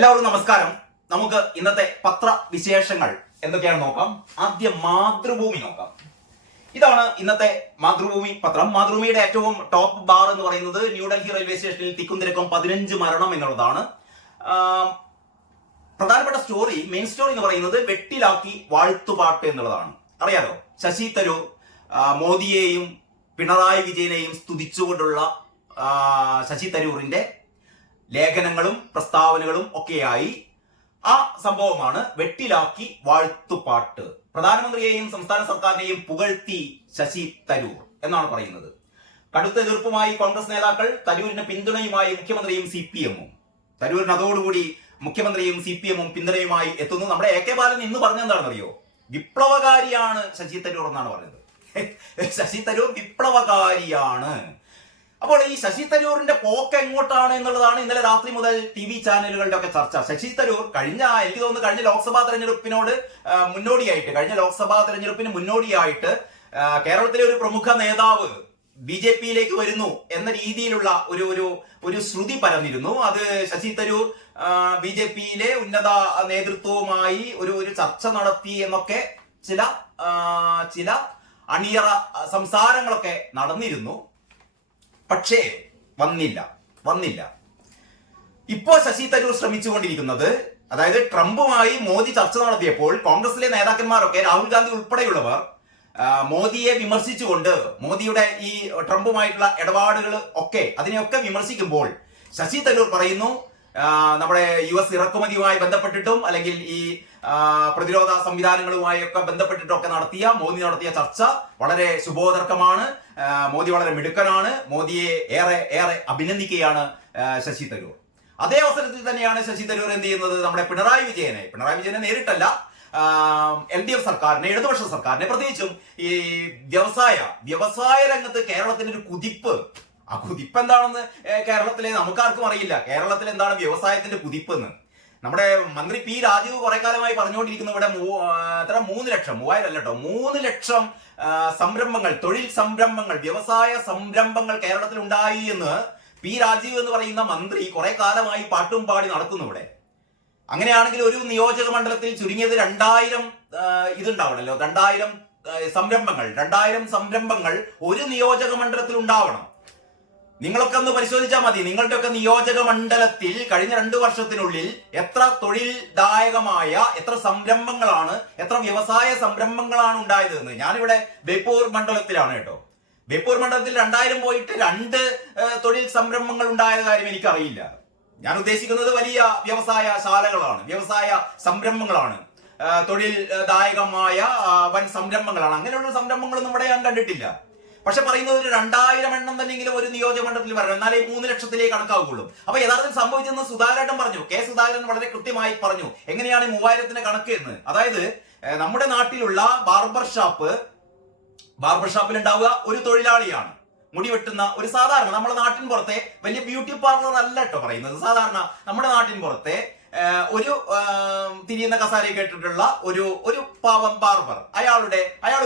എല്ലാവർക്കും നമസ്കാരം. നമുക്ക് ഇന്നത്തെ പത്രവിശേഷങ്ങൾ എന്തൊക്കെയാണെന്ന് നോക്കാം. ആദ്യം മാതൃഭൂമി നോക്കാം. ഇതാണ് ഇന്നത്തെ മാതൃഭൂമി പത്രം. മാതൃഭൂമിയുടെ ഏറ്റവും ടോപ്പ് ബാർ എന്ന് പറയുന്നത് ന്യൂഡൽഹി റെയിൽവേ സ്റ്റേഷനിൽ തിക്കും തിരക്കും 15 മരണം എന്നുള്ളതാണ്. പ്രധാനപ്പെട്ട സ്റ്റോറി, മെയിൻ സ്റ്റോറി എന്ന് പറയുന്നത് വെട്ടിലാക്കി വാഴ്ത്തുപാട്ട് എന്നുള്ളതാണ്. അറിയാലോ, ശശി തരൂർ മോദിയെയും പിണറായി വിജയനെയും സ്തുതിച്ചുകൊണ്ടുള്ള ശശി തരൂറിന്റെ ലേഖനങ്ങളും പ്രസ്താവനകളും ഒക്കെയായി ആ സംഭവമാണ് വെട്ടിലാക്കി വാഴ്ത്തുപാട്ട്. പ്രധാനമന്ത്രിയെയും സംസ്ഥാന സർക്കാരിനെയും പുകഴ്ത്തി ശശി തരൂർ എന്നാണ് പറയുന്നത്. കടുത്ത എതിർപ്പുമായി കോൺഗ്രസ് നേതാക്കൾ, തരൂരിന് പിന്തുണയുമായി മുഖ്യമന്ത്രിയും CPM-ഉം. തരൂരിന് അതോടുകൂടി മുഖ്യമന്ത്രിയും CPM-ഉം പിന്തുണയുമായി എത്തുന്നു. നമ്മുടെ AK ബാലൻ ഇന്ന് പറഞ്ഞെന്താണെന്നറിയോ? വിപ്ലവകാരിയാണ് ശശി തരൂർ എന്നാണ് പറഞ്ഞത്. ശശി തരൂർ വിപ്ലവകാരിയാണ്. അപ്പോൾ ഈ ശശി തരൂരിന്റെ പോക്ക് എങ്ങോട്ടാണ് എന്നുള്ളതാണ് ഇന്നലെ രാത്രി മുതൽ TV ചാനലുകളുടെ ഒക്കെ ചർച്ച. ശശി തരൂർ എനിക്ക് തോന്നുന്നു കഴിഞ്ഞ ലോക്സഭാ തെരഞ്ഞെടുപ്പിന് മുന്നോടിയായിട്ട് കേരളത്തിലെ ഒരു പ്രമുഖ നേതാവ് BJP-യിലേക്ക് വരുന്നു എന്ന രീതിയിലുള്ള ഒരു ശ്രുതി പരന്നിരുന്നു. അത് ശശി തരൂർ BJP-യിലെ ഉന്നത നേതൃത്വവുമായി ഒരു ചർച്ച നടത്തി എന്നൊക്കെ ചില അണിയറ സംസാരങ്ങളൊക്കെ നടന്നിരുന്നു. പക്ഷേ വന്നില്ല. ഇപ്പോ ശശി തരൂർ ശ്രമിച്ചുകൊണ്ടിരിക്കുന്നത്, അതായത് ട്രംപുമായി മോദി ചർച്ച നടത്തിയപ്പോൾ കോൺഗ്രസിലെ നേതാക്കന്മാരൊക്കെ, രാഹുൽ ഗാന്ധി ഉൾപ്പെടെയുള്ളവർ മോദിയെ വിമർശിച്ചുകൊണ്ട്, മോദിയുടെ ഈ ട്രംപുമായിട്ടുള്ള ഇടപാടുകൾ ഒക്കെ അതിനെയൊക്കെ വിമർശിക്കുമ്പോൾ ശശി തരൂർ പറയുന്നു, നമ്മുടെ US ഇറക്കുമതിയുമായി ബന്ധപ്പെട്ടിട്ടും അല്ലെങ്കിൽ ഈ പ്രതിരോധ സംവിധാനങ്ങളുമായി ഒക്കെ ബന്ധപ്പെട്ടിട്ടൊക്കെ മോദി നടത്തിയ ചർച്ച വളരെ ശുഭോദർക്കമാണ്. മോദി വളരെ മിടുക്കനാണ്. മോദിയെ ഏറെ അഭിനന്ദിക്കുകയാണ് ശശി തരൂർ. അതേ അവസരത്തിൽ തന്നെയാണ് ശശി തരൂർ എന്ത് ചെയ്യുന്നത്, നമ്മുടെ പിണറായി വിജയനെ നേരിട്ടല്ല, LDF സർക്കാരിനെ, ഇടതുപക്ഷ സർക്കാരിനെ, പ്രത്യേകിച്ചും ഈ വ്യവസായ രംഗത്ത് കേരളത്തിന്റെ ഒരു കുതിപ്പ്. ആ കുതിപ്പ് എന്താണെന്ന് കേരളത്തിലെ നമുക്കാർക്കും അറിയില്ല. കേരളത്തിൽ എന്താണ് വ്യവസായത്തിന്റെ കുതിപ്പ് എന്ന് നമ്മുടെ മന്ത്രി P. രാജീവ് കുറെ കാലമായി പറഞ്ഞുകൊണ്ടിരിക്കുന്നു. ഇവിടെ 3 ലക്ഷം സംരംഭങ്ങൾ, തൊഴിൽ സംരംഭങ്ങൾ, വ്യവസായ സംരംഭങ്ങൾ കേരളത്തിൽ ഉണ്ടായി എന്ന് P. രാജീവ് എന്ന് പറയുന്ന മന്ത്രി കുറെ കാലമായി പാട്ടും പാടി നടക്കുന്നു ഇവിടെ. അങ്ങനെയാണെങ്കിൽ ഒരു നിയോജക മണ്ഡലത്തിൽ ചുരുങ്ങിയത് 2000 ഇതുണ്ടാവണല്ലോ, 2000 സംരംഭങ്ങൾ ഒരു നിയോജക മണ്ഡലത്തിൽ ഉണ്ടാവണം. നിങ്ങളൊക്കെ ഒന്ന് പരിശോധിച്ചാൽ മതി. നിങ്ങളുടെയൊക്കെ നിയോജക മണ്ഡലത്തിൽ കഴിഞ്ഞ 2 വർഷത്തിനുള്ളിൽ എത്ര തൊഴിൽദായകമായ എത്ര സംരംഭങ്ങളാണ്, എത്ര വ്യവസായ സംരംഭങ്ങളാണ് ഉണ്ടായത് എന്ന്. ഞാനിവിടെ ബേപ്പൂർ മണ്ഡലത്തിലാണ് കേട്ടോ. ബേപ്പൂർ മണ്ഡലത്തിൽ 2000 പോയിട്ട് 2 തൊഴിൽ സംരംഭങ്ങൾ ഉണ്ടായ കാര്യം എനിക്കറിയില്ല. ഞാൻ ഉദ്ദേശിക്കുന്നത് വലിയ വ്യവസായ ശാലകളാണ്, വ്യവസായ സംരംഭങ്ങളാണ്, തൊഴിൽദായകമായ വൻ സംരംഭങ്ങളാണ്. അങ്ങനെയുള്ള സംരംഭങ്ങളൊന്നും ഇവിടെ ഞാൻ കണ്ടിട്ടില്ല. പക്ഷെ പറയുന്നത് ഒരു 2000 എണ്ണം തന്നെയെങ്കിലും ഒരു നിയോജക മണ്ഡലത്തിൽ വരണം, എന്നാലേ 3 ലക്ഷത്തിലേക്ക് കണക്കാവുകയുള്ളൂ. അപ്പൊ യഥാർത്ഥത്തിൽ സംഭവിച്ചെന്ന് സുധാകരൻ പറഞ്ഞു. K. സുധാകരൻ വളരെ കൃത്യമായി പറഞ്ഞു എങ്ങനെയാണ് 3000-ന്റെ കണക്ക് എന്ന്. അതായത് നമ്മുടെ നാട്ടിലുള്ള ബാർബർ ഷാപ്പിൽ ഉണ്ടാവുക ഒരു തൊഴിലാളിയാണ്, മുടി വെട്ടുന്ന ഒരു സാധാരണ നമ്മുടെ നാട്ടിൻ പുറത്തെ, വലിയ ബ്യൂട്ടി പാർലർ അല്ല കേട്ടോ പറയുന്നത്, സാധാരണ നമ്മുടെ നാട്ടിൻ പുറത്തെ ഒരു തിരിയുന്ന കസാരയെ കേട്ടിട്ടുള്ള ഒരു പാവം ബാർബർ, അയാൾ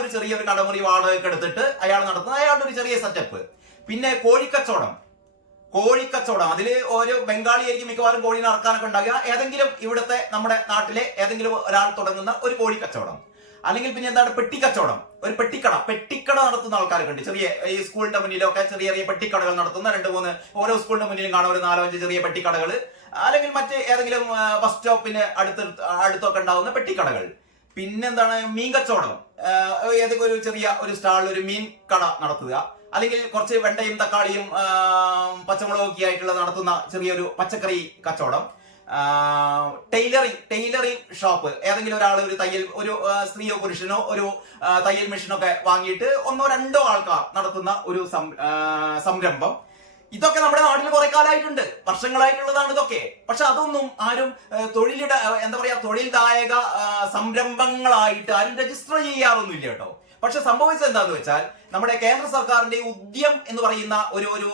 ഒരു ചെറിയൊരു കടമുറി വാടകയ്ക്ക് എടുത്തിട്ട് അയാൾ നടത്തുന്ന അയാളുടെ ഒരു ചെറിയ സെറ്റപ്പ്. പിന്നെ കോഴിക്കച്ചവടം, അതിൽ ഒരു ബംഗാളിയായിരിക്കും മിക്കവാറും കോഴീനെ ഇറക്കാനൊക്കെ ഉണ്ടാകുക. ഏതെങ്കിലും ഇവിടുത്തെ നമ്മുടെ നാട്ടിലെ ഏതെങ്കിലും ഒരാൾ തുടങ്ങുന്ന ഒരു കോഴിക്കച്ചവടം. അല്ലെങ്കിൽ പിന്നെ എന്താണ്, പെട്ടിക്കച്ചവടം, ഒരു പെട്ടിക്കട നടത്തുന്ന ആൾക്കാരൊക്കെ ഉണ്ട്. ചെറിയ ഈ സ്കൂളിന്റെ മുന്നിലൊക്കെ ചെറിയ പെട്ടിക്കടകൾ നടത്തുന്ന 2-3 ഓരോ സ്കൂളിന്റെ മുന്നിലും കാണാം ഒരു 4-5 ചെറിയ പെട്ടിക്കടകൾ. അല്ലെങ്കിൽ മറ്റ് ഏതെങ്കിലും ബസ് സ്റ്റോപ്പിന് അടുത്തൊക്കെ ഉണ്ടാവുന്ന പെട്ടിക്കടകൾ. പിന്നെന്താണ്, മീൻ കച്ചവടം, ഏതെങ്കിലും ഒരു ചെറിയ ഒരു സ്റ്റാളിൽ ഒരു മീൻ കട നടത്തുക. അല്ലെങ്കിൽ കുറച്ച് വെണ്ടയും തക്കാളിയും പച്ചമുളകും ഒക്കെ ആയിട്ടുള്ള നടത്തുന്ന ചെറിയൊരു പച്ചക്കറി കച്ചവടം. ടൈലറിംഗ് ഷോപ്പ്, ഏതെങ്കിലും ഒരാൾ ഒരു ഒരു സ്ത്രീയോ പുരുഷനോ ഒരു തയ്യൽ മെഷീനൊക്കെ വാങ്ങിയിട്ട് 1-2 ആൾക്കാർ നടത്തുന്ന ഒരു സംരംഭം. ഇതൊക്കെ നമ്മുടെ നാട്ടിൽ കുറെ കാലമായിട്ടുണ്ട്, വർഷങ്ങളായിട്ടുള്ളതാണ് ഇതൊക്കെ. പക്ഷെ അതൊന്നും ആരും തൊഴിൽദായക സംരംഭങ്ങളായിട്ട് ആരും രജിസ്റ്റർ ചെയ്യാറൊന്നുമില്ല കേട്ടോ. പക്ഷെ സംഭവിച്ചത് എന്താന്ന് വെച്ചാൽ നമ്മുടെ കേന്ദ്ര സർക്കാരിന്റെ ഉദ്യം എന്ന് പറയുന്ന ഒരു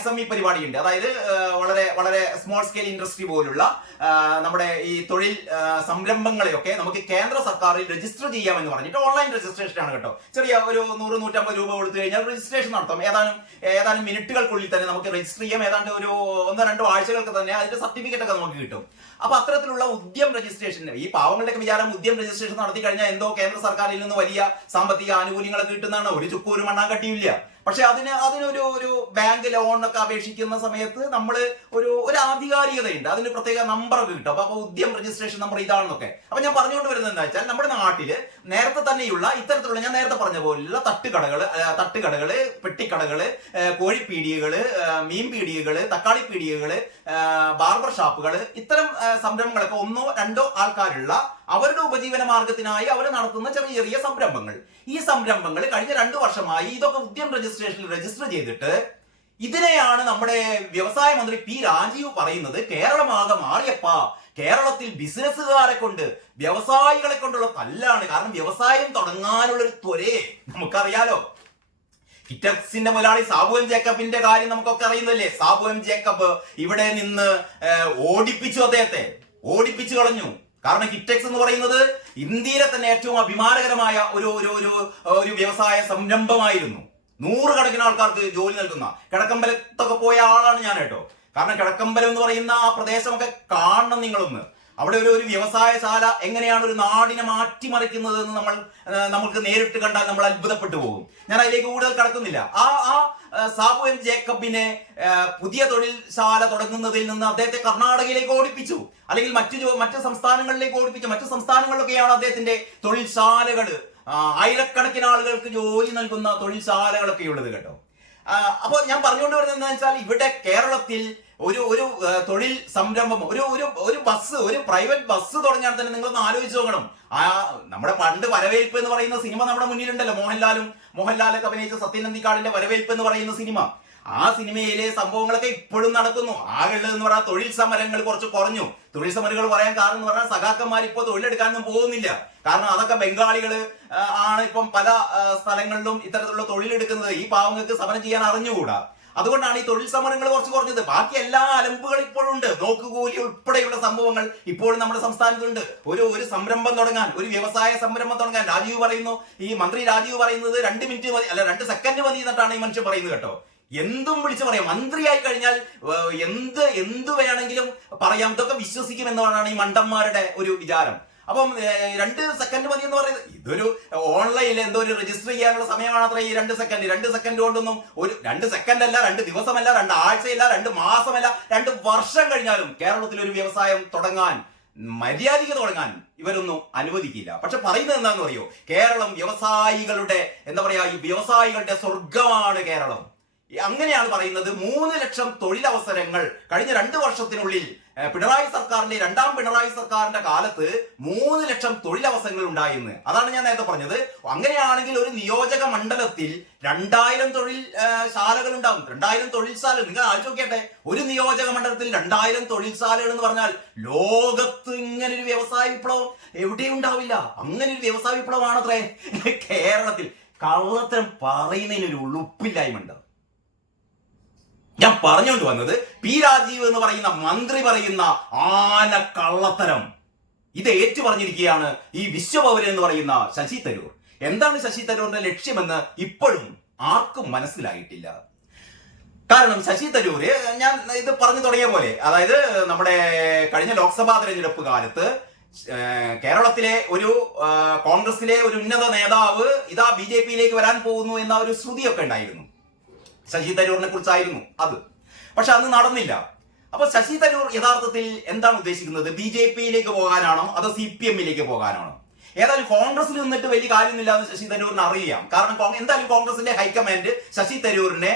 SME പരിപാടിയുണ്ട്. അതായത് വളരെ വളരെ സ്മോൾ സ്കെയിൽ ഇൻഡസ്ട്രി പോലുള്ള നമ്മുടെ ഈ തൊഴിൽ സംരംഭങ്ങളെയൊക്കെ നമുക്ക് കേന്ദ്ര സർക്കാരിൽ രജിസ്റ്റർ ചെയ്യാമെന്ന് പറഞ്ഞിട്ട് ഓൺലൈൻ രജിസ്ട്രേഷൻ ആണ് കേട്ടോ. ചെറിയ ഒരു 100-150 രൂപ കൊടുത്തു കഴിഞ്ഞാൽ രജിസ്ട്രേഷൻ നടത്താം. ഏതാനും മിനിറ്റുകൾക്കുള്ളിൽ തന്നെ നമുക്ക് രജിസ്റ്റർ ചെയ്യാം. ഏതാണ്ട് ഒരു 1-2 ആഴ്ചകൾക്ക് തന്നെ അതിന്റെ സർട്ടിഫിക്കറ്റ് ഒക്കെ നമുക്ക് കിട്ടും. അപ്പൊ അത്തരത്തിലുള്ള ഉദ്യം രജിസ്ട്രേഷൻ, ഈ പാവങ്ങളുടെയൊക്കെ വിചാരം ഉദ്യം രജിസ്ട്രേഷൻ നടത്തി കഴിഞ്ഞാൽ എന്തോ കേന്ദ്ര സർക്കാരിൽ നിന്ന് വലിയ സാമ്പത്തിക ആനുകൂല്യങ്ങളൊക്കെ കിട്ടുന്നതാണ്. ഒരു ചുക്കും ഒരു മണ്ണാങ്കട്ടിയില്ല. പക്ഷെ അതിനൊരു ബാങ്ക് ലോണൊക്കെ അപേക്ഷിക്കുന്ന സമയത്ത് നമ്മൾ ഒരു ആധികാരികതയുണ്ട്, അതിന് പ്രത്യേക നമ്പറൊക്കെ കിട്ടും. അപ്പൊ ഉദ്യം രജിസ്ട്രേഷൻ നമ്പർ ഇതാണെന്നൊക്കെ. അപ്പൊ ഞാൻ പറഞ്ഞുകൊണ്ട് വരുന്നത് എന്താ വെച്ചാൽ, നമ്മുടെ നാട്ടില് നേരത്തെ തന്നെയുള്ള ഇത്തരത്തിലുള്ള ഞാൻ നേരത്തെ പറഞ്ഞ പോലുള്ള തട്ടുകടകള്, പെട്ടിക്കടകള്, കോഴിപ്പീടികകള്, മീൻ പീടികകള്, തക്കാളി പീടികകള്, ബാർബർ ഷാപ്പുകള്, ഇത്തരം സംരംഭങ്ങളൊക്കെ 1-2 ആൾക്കാരുള്ള അവരുടെ ഉപജീവന മാർഗത്തിനായി അവർ നടത്തുന്ന ചെറിയ ചെറിയ സംരംഭങ്ങൾ. ഈ സംരംഭങ്ങൾ കഴിഞ്ഞ 2 വർഷമായി ഇതൊക്കെ ഉദ്യം രജിസ്ട്രേഷനിൽ രജിസ്റ്റർ ചെയ്തിട്ട് ഇതിനെയാണ് നമ്മുടെ വ്യവസായ മന്ത്രി പി രാജീവ് പറയുന്നത് കേരളമാകെ മാറിയപ്പാ, കേരളത്തിൽ ബിസിനസ്സുകാരെ കൊണ്ട് വ്യവസായികളെ കൊണ്ടുള്ള തല്ലാണ്. കാരണം വ്യവസായം തുടങ്ങാനുള്ള ഒരു ത്വരേ നമുക്കറിയാലോ. കിറ്റക്സിന്റെ മുതലാളി സാബു എം ജേക്കബിന്റെ കാര്യം നമുക്കൊക്കെ അറിയുന്നല്ലേ. സാബു എം ജേക്കബ് ഇവിടെ നിന്ന് അദ്ദേഹത്തെ ഓടിപ്പിച്ചു കളഞ്ഞു. കാരണം കിറ്റക്സ് എന്ന് പറയുന്നത് ഇന്ത്യയിലെ തന്നെ ഏറ്റവും അഭിമാനകരമായ ഒരു വ്യവസായ സംരംഭമായിരുന്നു. 100 കണക്കിന് ആൾക്കാർക്ക് ജോലി നൽകുന്ന, കിഴക്കമ്പലത്തൊക്കെ പോയ ആളാണ് ഞാൻ കേട്ടോ. കാരണം കിഴക്കമ്പലം എന്ന് പറയുന്ന ആ പ്രദേശമൊക്കെ കാണണം നിങ്ങളൊന്ന്. അവിടെ ഒരു വ്യവസായശാല എങ്ങനെയാണ് ഒരു നാടിനെ മാറ്റിമറിക്കുന്നത് എന്ന് നമുക്ക് നേരിട്ട് കണ്ടാൽ നമ്മൾ അത്ഭുതപ്പെട്ടു പോകും. ഞാൻ അതിലേക്ക് കൂടുതൽ കടക്കുന്നില്ല. ആ സാബു എം ജേക്കബിനെ പുതിയ തൊഴിൽശാല തുടങ്ങുന്നതിൽ നിന്ന് അദ്ദേഹത്തെ കർണാടകയിലേക്ക് ഓടിപ്പിച്ചു, അല്ലെങ്കിൽ മറ്റു സംസ്ഥാനങ്ങളിലേക്ക് ഓടിപ്പിച്ചു. മറ്റു സംസ്ഥാനങ്ങളിലൊക്കെയാണ് അദ്ദേഹത്തിന്റെ തൊഴിൽശാലകൾ, ആയിരക്കണക്കിന് ആളുകൾക്ക് ജോലി നൽകുന്ന തൊഴിൽശാലകളൊക്കെ ഉള്ളത് കേട്ടോ. അപ്പൊ ഞാൻ പറഞ്ഞുകൊണ്ട് വരുന്നത് എന്താ വെച്ചാൽ, ഇവിടെ കേരളത്തിൽ ഒരു തൊഴിൽ സംരംഭം, ഒരു ബസ്, ഒരു പ്രൈവറ്റ് ബസ് തുടങ്ങിയാൽ തന്നെ നിങ്ങളൊന്ന് ആലോചിച്ച് നോക്കണം. നമ്മുടെ പണ്ട് വരവേൽപ്പ് എന്ന് പറയുന്ന സിനിമ നമ്മുടെ മുന്നിലുണ്ടല്ലോ. മോഹൻലാലൊക്കെ അഭിനയിച്ച സത്യനന്ദിക്കാടിന്റെ വരവേൽപ്പ് എന്ന് പറയുന്ന സിനിമ. ആ സിനിമയിലെ സംഭവങ്ങളൊക്കെ ഇപ്പോഴും നടക്കുന്നു. ആകെയുള്ളത് എന്ന് പറഞ്ഞാൽ തൊഴിൽ സമരങ്ങൾ കുറച്ച് കുറഞ്ഞു. തൊഴിൽ സമരങ്ങൾ പറയാൻ കാരണം എന്ന് പറഞ്ഞാൽ സഖാക്കന്മാർ ഇപ്പോൾ തൊഴിലെടുക്കാനൊന്നും പോകുന്നില്ല. കാരണം അതൊക്കെ ബംഗാളികള് ആണ് ഇപ്പം പല സ്ഥലങ്ങളിലും ഇത്തരത്തിലുള്ള തൊഴിലെടുക്കുന്നത്. ഈ പാവങ്ങൾക്ക് സമരം ചെയ്യാൻ അറിഞ്ഞുകൂടാ. അതുകൊണ്ടാണ് ഈ തൊഴിൽ സമരങ്ങൾ കുറച്ച് കുറഞ്ഞത്. ബാക്കി എല്ലാ അലമ്പുകളും ഇപ്പോഴും ഉണ്ട്. നോക്കുകൂലി ഉൾപ്പെടെയുള്ള സംഭവങ്ങൾ ഇപ്പോഴും നമ്മുടെ സംസ്ഥാനത്തുണ്ട്. ഒരു സംരംഭം തുടങ്ങാൻ, ഒരു വ്യവസായ സംരംഭം തുടങ്ങാൻ ഈ മന്ത്രി രാജീവ് പറയുന്നത് 2 മിനിറ്റ് മതി, അല്ല 2 സെക്കൻഡ് മതി എന്നിട്ടാണ് ഈ മനുഷ്യൻ പറയുന്നത് കേട്ടോ. എന്തും വിളിച്ചു പറയാം. മന്ത്രിയായി കഴിഞ്ഞാൽ എന്ത് വേണമെങ്കിലും പറയാം. ഇതൊക്കെ വിശ്വസിക്കുമെന്നാണ് ഈ മണ്ടന്മാരുടെ ഒരു വിചാരം. അപ്പം 2 സെക്കൻഡ് മതി എന്ന് പറയുന്നത്, ഇതൊരു ഓൺലൈനിൽ എന്തോ ഒരു രജിസ്റ്റർ ചെയ്യാനുള്ള സമയമാണ് അത്ര ഈ 2 സെക്കൻഡ്. 2 സെക്കൻഡ് കൊണ്ടൊന്നും 2 സെക്കൻഡ് അല്ല, 2 ദിവസമല്ല, 2 ആഴ്ചയില്ല, 2 മാസമല്ല, 2 വർഷം കഴിഞ്ഞാലും കേരളത്തിൽ ഒരു വ്യവസായം തുടങ്ങാൻ, മര്യാദയ്ക്ക് തുടങ്ങാൻ ഇവരൊന്നും അനുവദിക്കില്ല. പക്ഷെ പറയുന്നത് എന്താണെന്ന് അറിയോ, കേരളം വ്യവസായികളുടെ ഈ വ്യവസായികളുടെ സ്വർഗമാണ് കേരളം. അങ്ങനെയാണ് പറയുന്നത്. 3 ലക്ഷം തൊഴിലവസരങ്ങൾ കഴിഞ്ഞ 2 വർഷത്തിനുള്ളിൽ രണ്ടാം പിണറായി സർക്കാരിന്റെ കാലത്ത് 3 ലക്ഷം തൊഴിലവസരങ്ങൾ ഉണ്ടായെന്ന്. അതാണ് ഞാൻ നേരത്തെ പറഞ്ഞത്. അങ്ങനെയാണെങ്കിൽ ഒരു നിയോജക മണ്ഡലത്തിൽ 2000 തൊഴിൽശാലകൾ ഉണ്ടാവും. 2000 തൊഴിൽശാലകൾ നിങ്ങൾ ആലോചിച്ച് നോക്കിയട്ടെ. ഒരു നിയോജക മണ്ഡലത്തിൽ 2000 തൊഴിൽശാലകൾ എന്ന് പറഞ്ഞാൽ ലോകത്ത് ഇങ്ങനെ ഒരു വ്യവസായ വിപ്ലവം എവിടെയും ഉണ്ടാവില്ല. അങ്ങനെ ഒരു വ്യവസായ വിപ്ലവമാണത്രേ കേരളത്തിൽ. കള്ളത്തരം പറയുന്നതിനൊരു ഉളുപ്പില്ലായ്മ. ഞാൻ പറഞ്ഞുകൊണ്ട് വന്നത്, പി രാജീവ് എന്ന് പറയുന്ന മന്ത്രി പറയുന്ന ആന കള്ളത്തരം ഇത് ഏറ്റു പറഞ്ഞിരിക്കുകയാണ് ഈ വിശ്വപൗരൻ എന്ന് പറയുന്ന ശശി തരൂർ. എന്താണ് ശശി തരൂരിന്റെ ലക്ഷ്യമെന്ന് ഇപ്പോഴും ആർക്കും മനസ്സിലായിട്ടില്ല. കാരണം ശശി തരൂർ, ഞാൻ ഇത് പറഞ്ഞു തുടങ്ങിയ പോലെ, അതായത് നമ്മുടെ കഴിഞ്ഞ ലോക്സഭാ തെരഞ്ഞെടുപ്പ് കാലത്ത് കേരളത്തിലെ കോൺഗ്രസിലെ ഒരു ഉന്നത നേതാവ് ഇതാ BJP-യിലേക്ക് വരാൻ പോകുന്നു എന്ന ഒരു ശ്രുതിയൊക്കെ ഉണ്ടായിരുന്നു. ശശി തരൂരിനെ കുറിച്ചായിരുന്നു അത്. പക്ഷെ അന്ന് നടന്നില്ല. അപ്പൊ ശശി തരൂർ യഥാർത്ഥത്തിൽ എന്താണ് ഉദ്ദേശിക്കുന്നത്? BJP-യിലേക്ക് പോകാനാണോ അതോ CPM-ലേക്ക് പോകാനാണോ? ഏതായാലും കോൺഗ്രസിൽ നിന്നിട്ട് വലിയ കാര്യമൊന്നുമില്ല എന്ന് ശശി തരൂരിന് അറിയാം. കാരണം എന്തായാലും കോൺഗ്രസിന്റെ ഹൈക്കമാൻഡ് ശശി തരൂരിനെ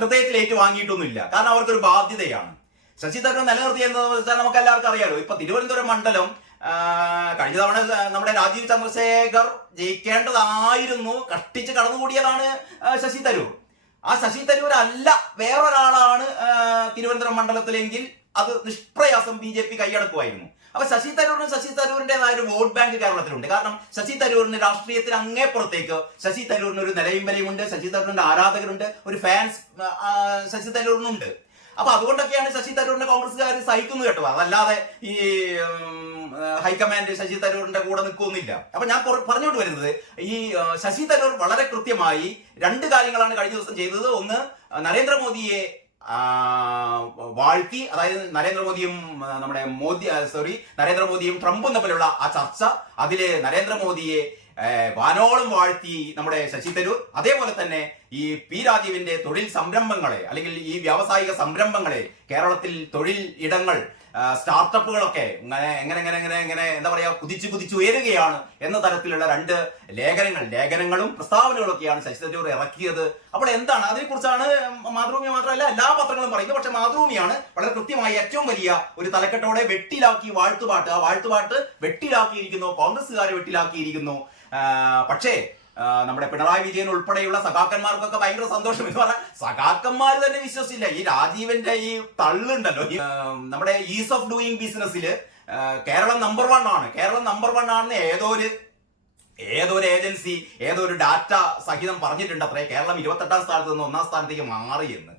ഹൃദയത്തിൽ ഏറ്റുവാങ്ങിയിട്ടൊന്നുമില്ല. കാരണം അവർക്കൊരു ബാധ്യതയാണ്. ശശി തരൂർ നിലനിർത്തിയെന്ന് വെച്ചാൽ നമുക്ക് എല്ലാവർക്കും അറിയാലോ. ഇപ്പൊ തിരുവനന്തപുരം മണ്ഡലം കഴിഞ്ഞ തവണ നമ്മുടെ രാജീവ് ചന്ദ്രശേഖർ ജയിക്കേണ്ടതായിരുന്നു, കഷ്ടിച്ച് കടന്നുകൂടിയതാണ് ശശി തരൂർ. ആ ശശി തരൂർ അല്ല വേറൊരാളാണ് തിരുവനന്തപുരം മണ്ഡലത്തിലെങ്കിൽ അത് നിഷ്പ്രയാസം BJP കൈയടക്കുമായിരുന്നു. അപ്പൊ ശശി തരൂരിന്റേതായ ഒരു വോട്ട് ബാങ്ക് കേരളത്തിലുണ്ട്. കാരണം ശശി തരൂരിന് രാഷ്ട്രീയത്തിൽ അങ്ങേപ്പുറത്തേക്ക് ശശി തരൂരിന് ഒരു നിലയും വിലയുമുണ്ട്, ശശി തരൂരിന്റെ ആരാധകരുണ്ട്, ഒരു ഫാൻസ് ശശി തരൂരിനുണ്ട്. അപ്പൊ അതുകൊണ്ടൊക്കെയാണ് ശശി തരൂരിന്റെ കോൺഗ്രസ്സുകാർ സഹിക്കുന്നത് കേട്ടോ. അതല്ലാതെ ഈ ഹൈക്കമാൻഡ് ശശി തരൂരിന്റെ കൂടെ നിൽക്കുന്നില്ല. അപ്പൊ ഞാൻ പറഞ്ഞുകൊണ്ട് വരുന്നത്, ഈ ശശി തരൂർ വളരെ കൃത്യമായി രണ്ട് കാര്യങ്ങളാണ് കഴിഞ്ഞ ദിവസം ചെയ്തത്. ഒന്ന്, നരേന്ദ്രമോദിയെ വാഴ്ത്തി, അതായത് നരേന്ദ്രമോദിയും ട്രംപും തമ്മിലുള്ള ആ ചർച്ച, അതില് നരേന്ദ്രമോദിയെ വാനോളം വാഴ്ത്തി നമ്മുടെ ശശി തരൂർ. അതേപോലെ തന്നെ ഈ പി രാജീവിന്റെ തൊഴിൽ സംരംഭങ്ങളെ, അല്ലെങ്കിൽ ഈ വ്യാവസായിക സംരംഭങ്ങളെ, കേരളത്തിൽ തൊഴിൽ ഇടങ്ങൾ, സ്റ്റാർട്ടപ്പുകളൊക്കെ എങ്ങനെ എന്താ പറയാ കുതിച്ചു ഉയരുകയാണ് എന്ന തരത്തിലുള്ള രണ്ട് ലേഖനങ്ങളും പ്രസ്താവനകളും ഒക്കെയാണ് ശശി തരൂർ ഇറക്കിയത്. അപ്പോൾ എന്താണ് അതിനെക്കുറിച്ചാണ് മാതൃഭൂമി മാത്രമല്ല എല്ലാ പത്രങ്ങളും പറയുന്നത്. പക്ഷെ മാതൃഭൂമിയാണ് വളരെ കൃത്യമായി ഏറ്റവും വലിയ ഒരു തലക്കെട്ടോടെ വെട്ടിലാക്കി വാഴ്ത്തുപാട്ട്, ആ വാഴ്ത്തുപാട്ട് വെട്ടിലാക്കിയിരിക്കുന്നു, കോൺഗ്രസ്സുകാരെ വെട്ടിലാക്കിയിരിക്കുന്നു. പക്ഷേ നമ്മുടെ പിണറായി വിജയൻ ഉൾപ്പെടെയുള്ള സഖാക്കന്മാർക്കൊക്കെ ഭയങ്കര സന്തോഷം. എന്ന് പറഞ്ഞാൽ സഖാക്കന്മാർ തന്നെ വിശ്വസിച്ചില്ല. ഈ രാജീവന്റെ ഈ തള്ളുണ്ടല്ലോ, നമ്മുടെ ഈസ് ഓഫ് ഡൂയിങ് ബിസിനസ്സിൽ കേരളം നമ്പർ 1 ആണ്. കേരളം നമ്പർ 1 ആണെന്ന് ഏതൊരു ഏജൻസി ഏതൊരു ഡാറ്റ സഹിതം പറഞ്ഞിട്ടുണ്ട് അത്രേ. കേരളം 28ാം സ്ഥാനത്ത് നിന്ന് 1ാം സ്ഥാനത്തേക്ക് മാറിയെന്ന്.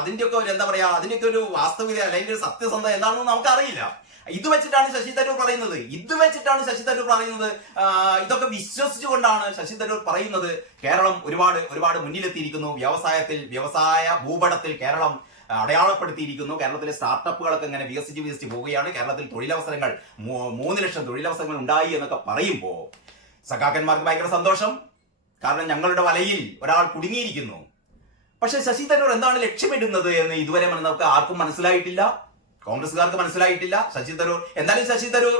അതിന്റെയൊക്കെ ഒരു എന്താ പറയാ, അതിന്റെയൊക്കെ ഒരു വാസ്തവികത അല്ലെങ്കിൽ ഒരു സത്യസന്ധത എന്താണെന്ന് നമുക്കറിയില്ല. ഇത് വെച്ചിട്ടാണ് ശശി തരൂർ പറയുന്നത്. ഇതൊക്കെ വിശ്വസിച്ചുകൊണ്ടാണ് ശശി തരൂർ പറയുന്നത് കേരളം ഒരുപാട് മുന്നിലെത്തിയിരിക്കുന്നു. വ്യവസായ ഭൂപടത്തിൽ കേരളം അടയാളപ്പെടുത്തിയിരിക്കുന്നു. കേരളത്തിലെ സ്റ്റാർട്ടപ്പുകളൊക്കെ ഇങ്ങനെ വികസിച്ച് പോവുകയാണ്. കേരളത്തിൽ തൊഴിലവസരങ്ങൾ 3 ലക്ഷം തൊഴിലവസരങ്ങൾ ഉണ്ടായി എന്നൊക്കെ പറയുമ്പോൾ സഖാക്കന്മാർക്ക് ഭയങ്കര സന്തോഷം. കാരണം ഞങ്ങളുടെ വലയിൽ ഒരാൾ കുടുങ്ങിയിരിക്കുന്നു. പക്ഷെ ശശി തരൂർ എന്താണ് ലക്ഷ്യമിടുന്നത് എന്ന് ഇതുവരെ നമുക്ക് ആർക്കും മനസ്സിലായിട്ടില്ല. കോൺഗ്രസ്സുകാർക്ക് മനസ്സിലായിട്ടില്ല. ശശി തരൂർ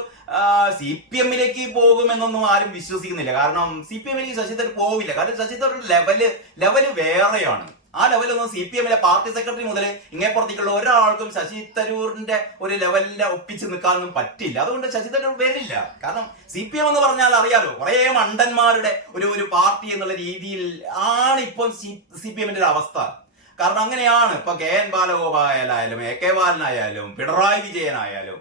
CPM-ലേക്ക് പോകുമെന്നൊന്നും ആരും വിശ്വസിക്കുന്നില്ല. കാരണം CPM-ലേക്ക് ശശി തരൂർ പോവില്ല. കാരണം ശശി തരൂരിന്റെ ലെവല് വേറെയാണ്. ആ ലെവലൊന്നും CPM-ലെ പാർട്ടി സെക്രട്ടറി മുതൽ ഇങ്ങേപ്പുറത്തേക്കുള്ള ഒരാൾക്കും ശശി തരൂരിന്റെ ഒരു ലെവലിന്റെ ഒപ്പിച്ച് നിൽക്കാനൊന്നും പറ്റില്ല. അതുകൊണ്ട് ശശി തരൂർ വരില്ല. കാരണം CPM എന്ന് പറഞ്ഞാൽ അറിയാലോ, കുറെ മണ്ടന്മാരുടെ ഒരു പാർട്ടി എന്നുള്ള രീതിയിൽ ആണ് ഇപ്പോൾ CPM-ന്റെ ഒരു അവസ്ഥ. കാരണം അങ്ങനെയാണ്. ഇപ്പൊ KN ബാലഗോപാലായാലും AK ബാലനായാലും പിണറായി വിജയനായാലും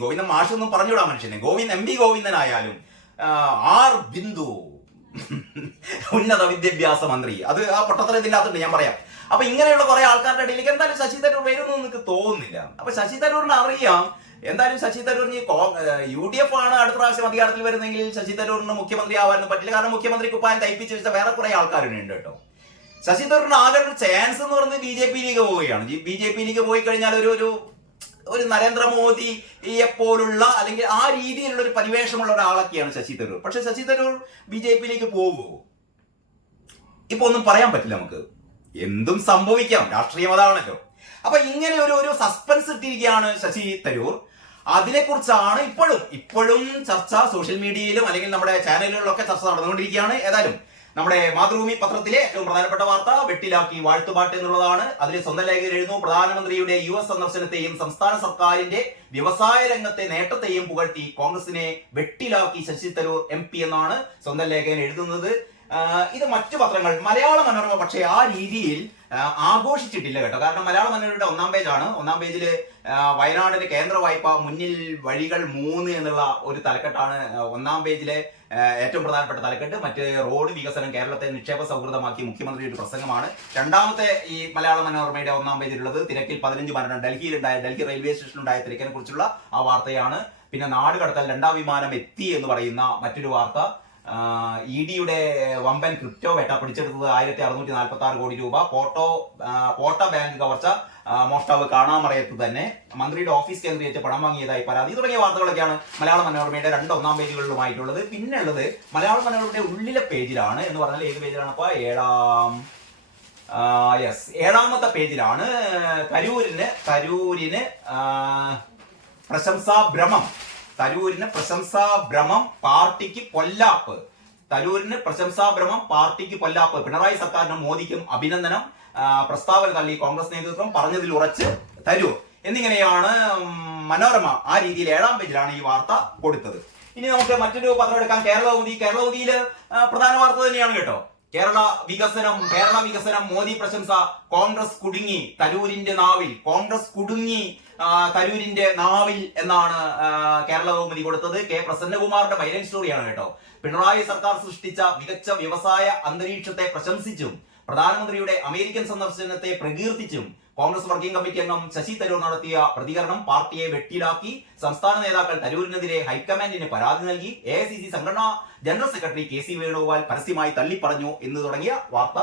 ഗോവിന്ദൻ മാഷൊന്നും പറഞ്ഞുവിടാ മനുഷ്യനെ, MV ഗോവിന്ദനായാലും R ബിന്ദു ഉന്നത വിദ്യാഭ്യാസ മന്ത്രി, അത് ആ പൊട്ടത്തരത്തില്ലാത്തുണ്ട് ഞാൻ പറയാം. അപ്പൊ ഇങ്ങനെയുള്ള കുറെ ആൾക്കാരുടെ ഇടയിലേക്ക് എന്തായാലും ശശി തരൂർ വരുമെന്ന് എനിക്ക് തോന്നുന്നില്ല. അപ്പൊ ശശി തരൂരിന് അറിയാം എന്തായാലും ശശി തരൂരിന് UDF ആണ് അടുത്ത പ്രാവശ്യം അധികാരത്തിൽ വരുന്നെങ്കിൽ ശശി തരൂരിന് മുഖ്യമന്ത്രി ആവാനൊന്നും പറ്റില്ല. കാരണം മുഖ്യമന്ത്രി കുപ്പായം തയ്പ്പിച്ച് വെച്ച വേറെ കുറെ ആൾക്കാരുണ്ട് കേട്ടോ. ശശി തരൂരിന് ആകെ ഒരു ചാൻസ് എന്ന് പറയുന്നത് BJP-യിലേക്ക് പോവുകയാണ്. BJP-യിലേക്ക് പോയി കഴിഞ്ഞാൽ ഒരു നരേന്ദ്രമോദിയെ പോലുള്ള അല്ലെങ്കിൽ ആ രീതിയിലുള്ള ഒരു പരിവേഷമുള്ള ഒരാളൊക്കെയാണ് ശശി തരൂർ. പക്ഷെ ശശി തരൂർ BJP-യിലേക്ക് പോകുമോ? ഇപ്പൊ ഒന്നും പറയാൻ പറ്റില്ല. നമുക്ക് എന്തും സംഭവിക്കാം, രാഷ്ട്രീയം അതാണല്ലോ. അപ്പൊ ഇങ്ങനെ ഒരു സസ്പെൻസ് ഇട്ടിരിക്കുകയാണ് ശശി തരൂർ. അതിനെക്കുറിച്ചാണ് ഇപ്പോഴും ചർച്ച സോഷ്യൽ മീഡിയയിലും അല്ലെങ്കിൽ നമ്മുടെ ചാനലുകളിലൊക്കെ ചർച്ച നടന്നുകൊണ്ടിരിക്കുകയാണ്. ഏതായാലും നമ്മുടെ മാതൃഭൂമി പത്രത്തിലെ ഏറ്റവും പ്രധാനപ്പെട്ട വാർത്ത വെട്ടിലാക്കി വാഴ്ത്തുപാട്ട് എന്നുള്ളതാണ്. അതിൽ സ്വന്തം ലേഖകർ എഴുതുന്നു, പ്രധാനമന്ത്രിയുടെ US സന്ദർശനത്തെയും സംസ്ഥാന സർക്കാരിന്റെ വ്യവസായ രംഗത്തെ നേട്ടത്തെയും പുകഴ്ത്തി കോൺഗ്രസിനെ വെട്ടിലാക്കി ശശി തരൂർ MP എന്നാണ് സ്വന്തം ലേഖകൻ എഴുതുന്നത്. ഇത് മറ്റു പത്രങ്ങൾ, മലയാള മനോരമ പക്ഷേ ആ രീതിയിൽ ആഘോഷിച്ചിട്ടില്ല കേട്ടോ. കാരണം മലയാള മനോരമയുടെ 1ാം പേജാണ്. 1ാം പേജില് വയനാടിന് കേന്ദ്ര വായ്പ മുന്നിൽ വഴികൾ 3 എന്നുള്ള ഒരു തലക്കെട്ടാണ് 1ാം പേജിലെ ഏറ്റവും പ്രധാനപ്പെട്ട തലക്കെട്ട്. മറ്റ് റോഡ് വികസനം കേരളത്തെ നിക്ഷേപ സൗഹൃദമാക്കി മുഖ്യമന്ത്രി ഒരു പ്രസംഗമാണ്. രണ്ടാമത്തെ ഈ മലയാള മനോരമയുടെ 1ാം പേജിലുള്ളത് തിരക്കിൽ 15 മരണം, ഡൽഹി റെയിൽവേ സ്റ്റേഷനിലുണ്ടായ തിരക്കിനെ കുറിച്ചുള്ള ആ വാർത്തയാണ്. പിന്നെ നാട് കടത്താൻ 2ാം വിമാനം എത്തി എന്ന് പറയുന്ന മറ്റൊരു വാർത്ത. ED-യുടെ വമ്പൻ ക്രിപ്റ്റോ വേട്ട, പിടിച്ചെടുത്തത് 1646 കോടി രൂപ. പോട്ട ബാങ്ക് കവർച്ച, മോഷ്ടാവ് കാണാമറയത്ത് തന്നെ, മന്ത്രിയുടെ ഓഫീസ് കേന്ദ്രീകരിച്ച് പണം വാങ്ങിയതായി പരാതി തുടങ്ങിയ വാർത്തകളൊക്കെയാണ് മലയാള മനോരമയുടെ 2 1ാം പേജുകളിലുമായിട്ടുള്ളത്. പിന്നെ ഉള്ളത് മലയാള മനോരമയുടെ ഉള്ളിലെ പേജിലാണ്. എന്ന് പറഞ്ഞാൽ ഏത് പേജിലാണ്? അപ്പൊ 7ാമത്തെ പേജിലാണ്. തരൂരിന് പ്രശംസാഭ്രമം. പാർട്ടിക്ക് പൊല്ലാപ്പ്. പിണറായി സർക്കാരിനും മോദിക്കും അഭിനന്ദനം. പ്രസ്താവന തള്ളി കോൺഗ്രസ് നേതൃത്വം, പറഞ്ഞതിൽ ഉറച്ച് തരൂർ എന്നിങ്ങനെയാണ് മനോരമ ആ രീതിയിൽ 7ാം പേജിലാണ് ഈ വാർത്ത കൊടുത്തത്. ഇനി നമുക്ക് മറ്റൊരു പത്രം എടുക്കാം, കേരളകൗമുദി. കേരളകൗമുദിയിൽ പ്രധാന വാർത്ത തന്നെയാണ് കേട്ടോ. കേരള വികസനം മോദി പ്രശംസ, കോൺഗ്രസ് കുടുങ്ങി തരൂരിന്റെ നാവിൽ, കോൺഗ്രസ് കുടുങ്ങി തരൂരിന്റെ നാവിൽ എന്നാണ് കേരള കൗമുദി കൊടുത്തത്. കെ പ്രസന്നകുമാറിന്റെ വൈലന്റ് സ്റ്റോറിയാണ് കേട്ടോ. പിണറായി സർക്കാർ സൃഷ്ടിച്ച മികച്ച വ്യവസായ അന്തരീക്ഷത്തെ പ്രശംസിച്ചും പ്രധാനമന്ത്രിയുടെ അമേരിക്കൻ സന്ദർശനത്തെ പ്രകീർത്തിച്ചും കോൺഗ്രസ് വർക്കിംഗ് കമ്മിറ്റി അംഗം ശശി തരൂർ നടത്തിയ പ്രതികരണം പാർട്ടിയെ വെട്ടിലാക്കി. സംസ്ഥാന നേതാക്കൾ തരൂരിനെതിരെ ഹൈക്കമാൻഡിന് പരാതി നൽകി. AICC സംഘടനാ ജനറൽ സെക്രട്ടറി KC വേണുഗോപാൽ പരസ്യമായി തള്ളിപ്പറഞ്ഞു എന്ന് തുടങ്ങിയ വാർത്ത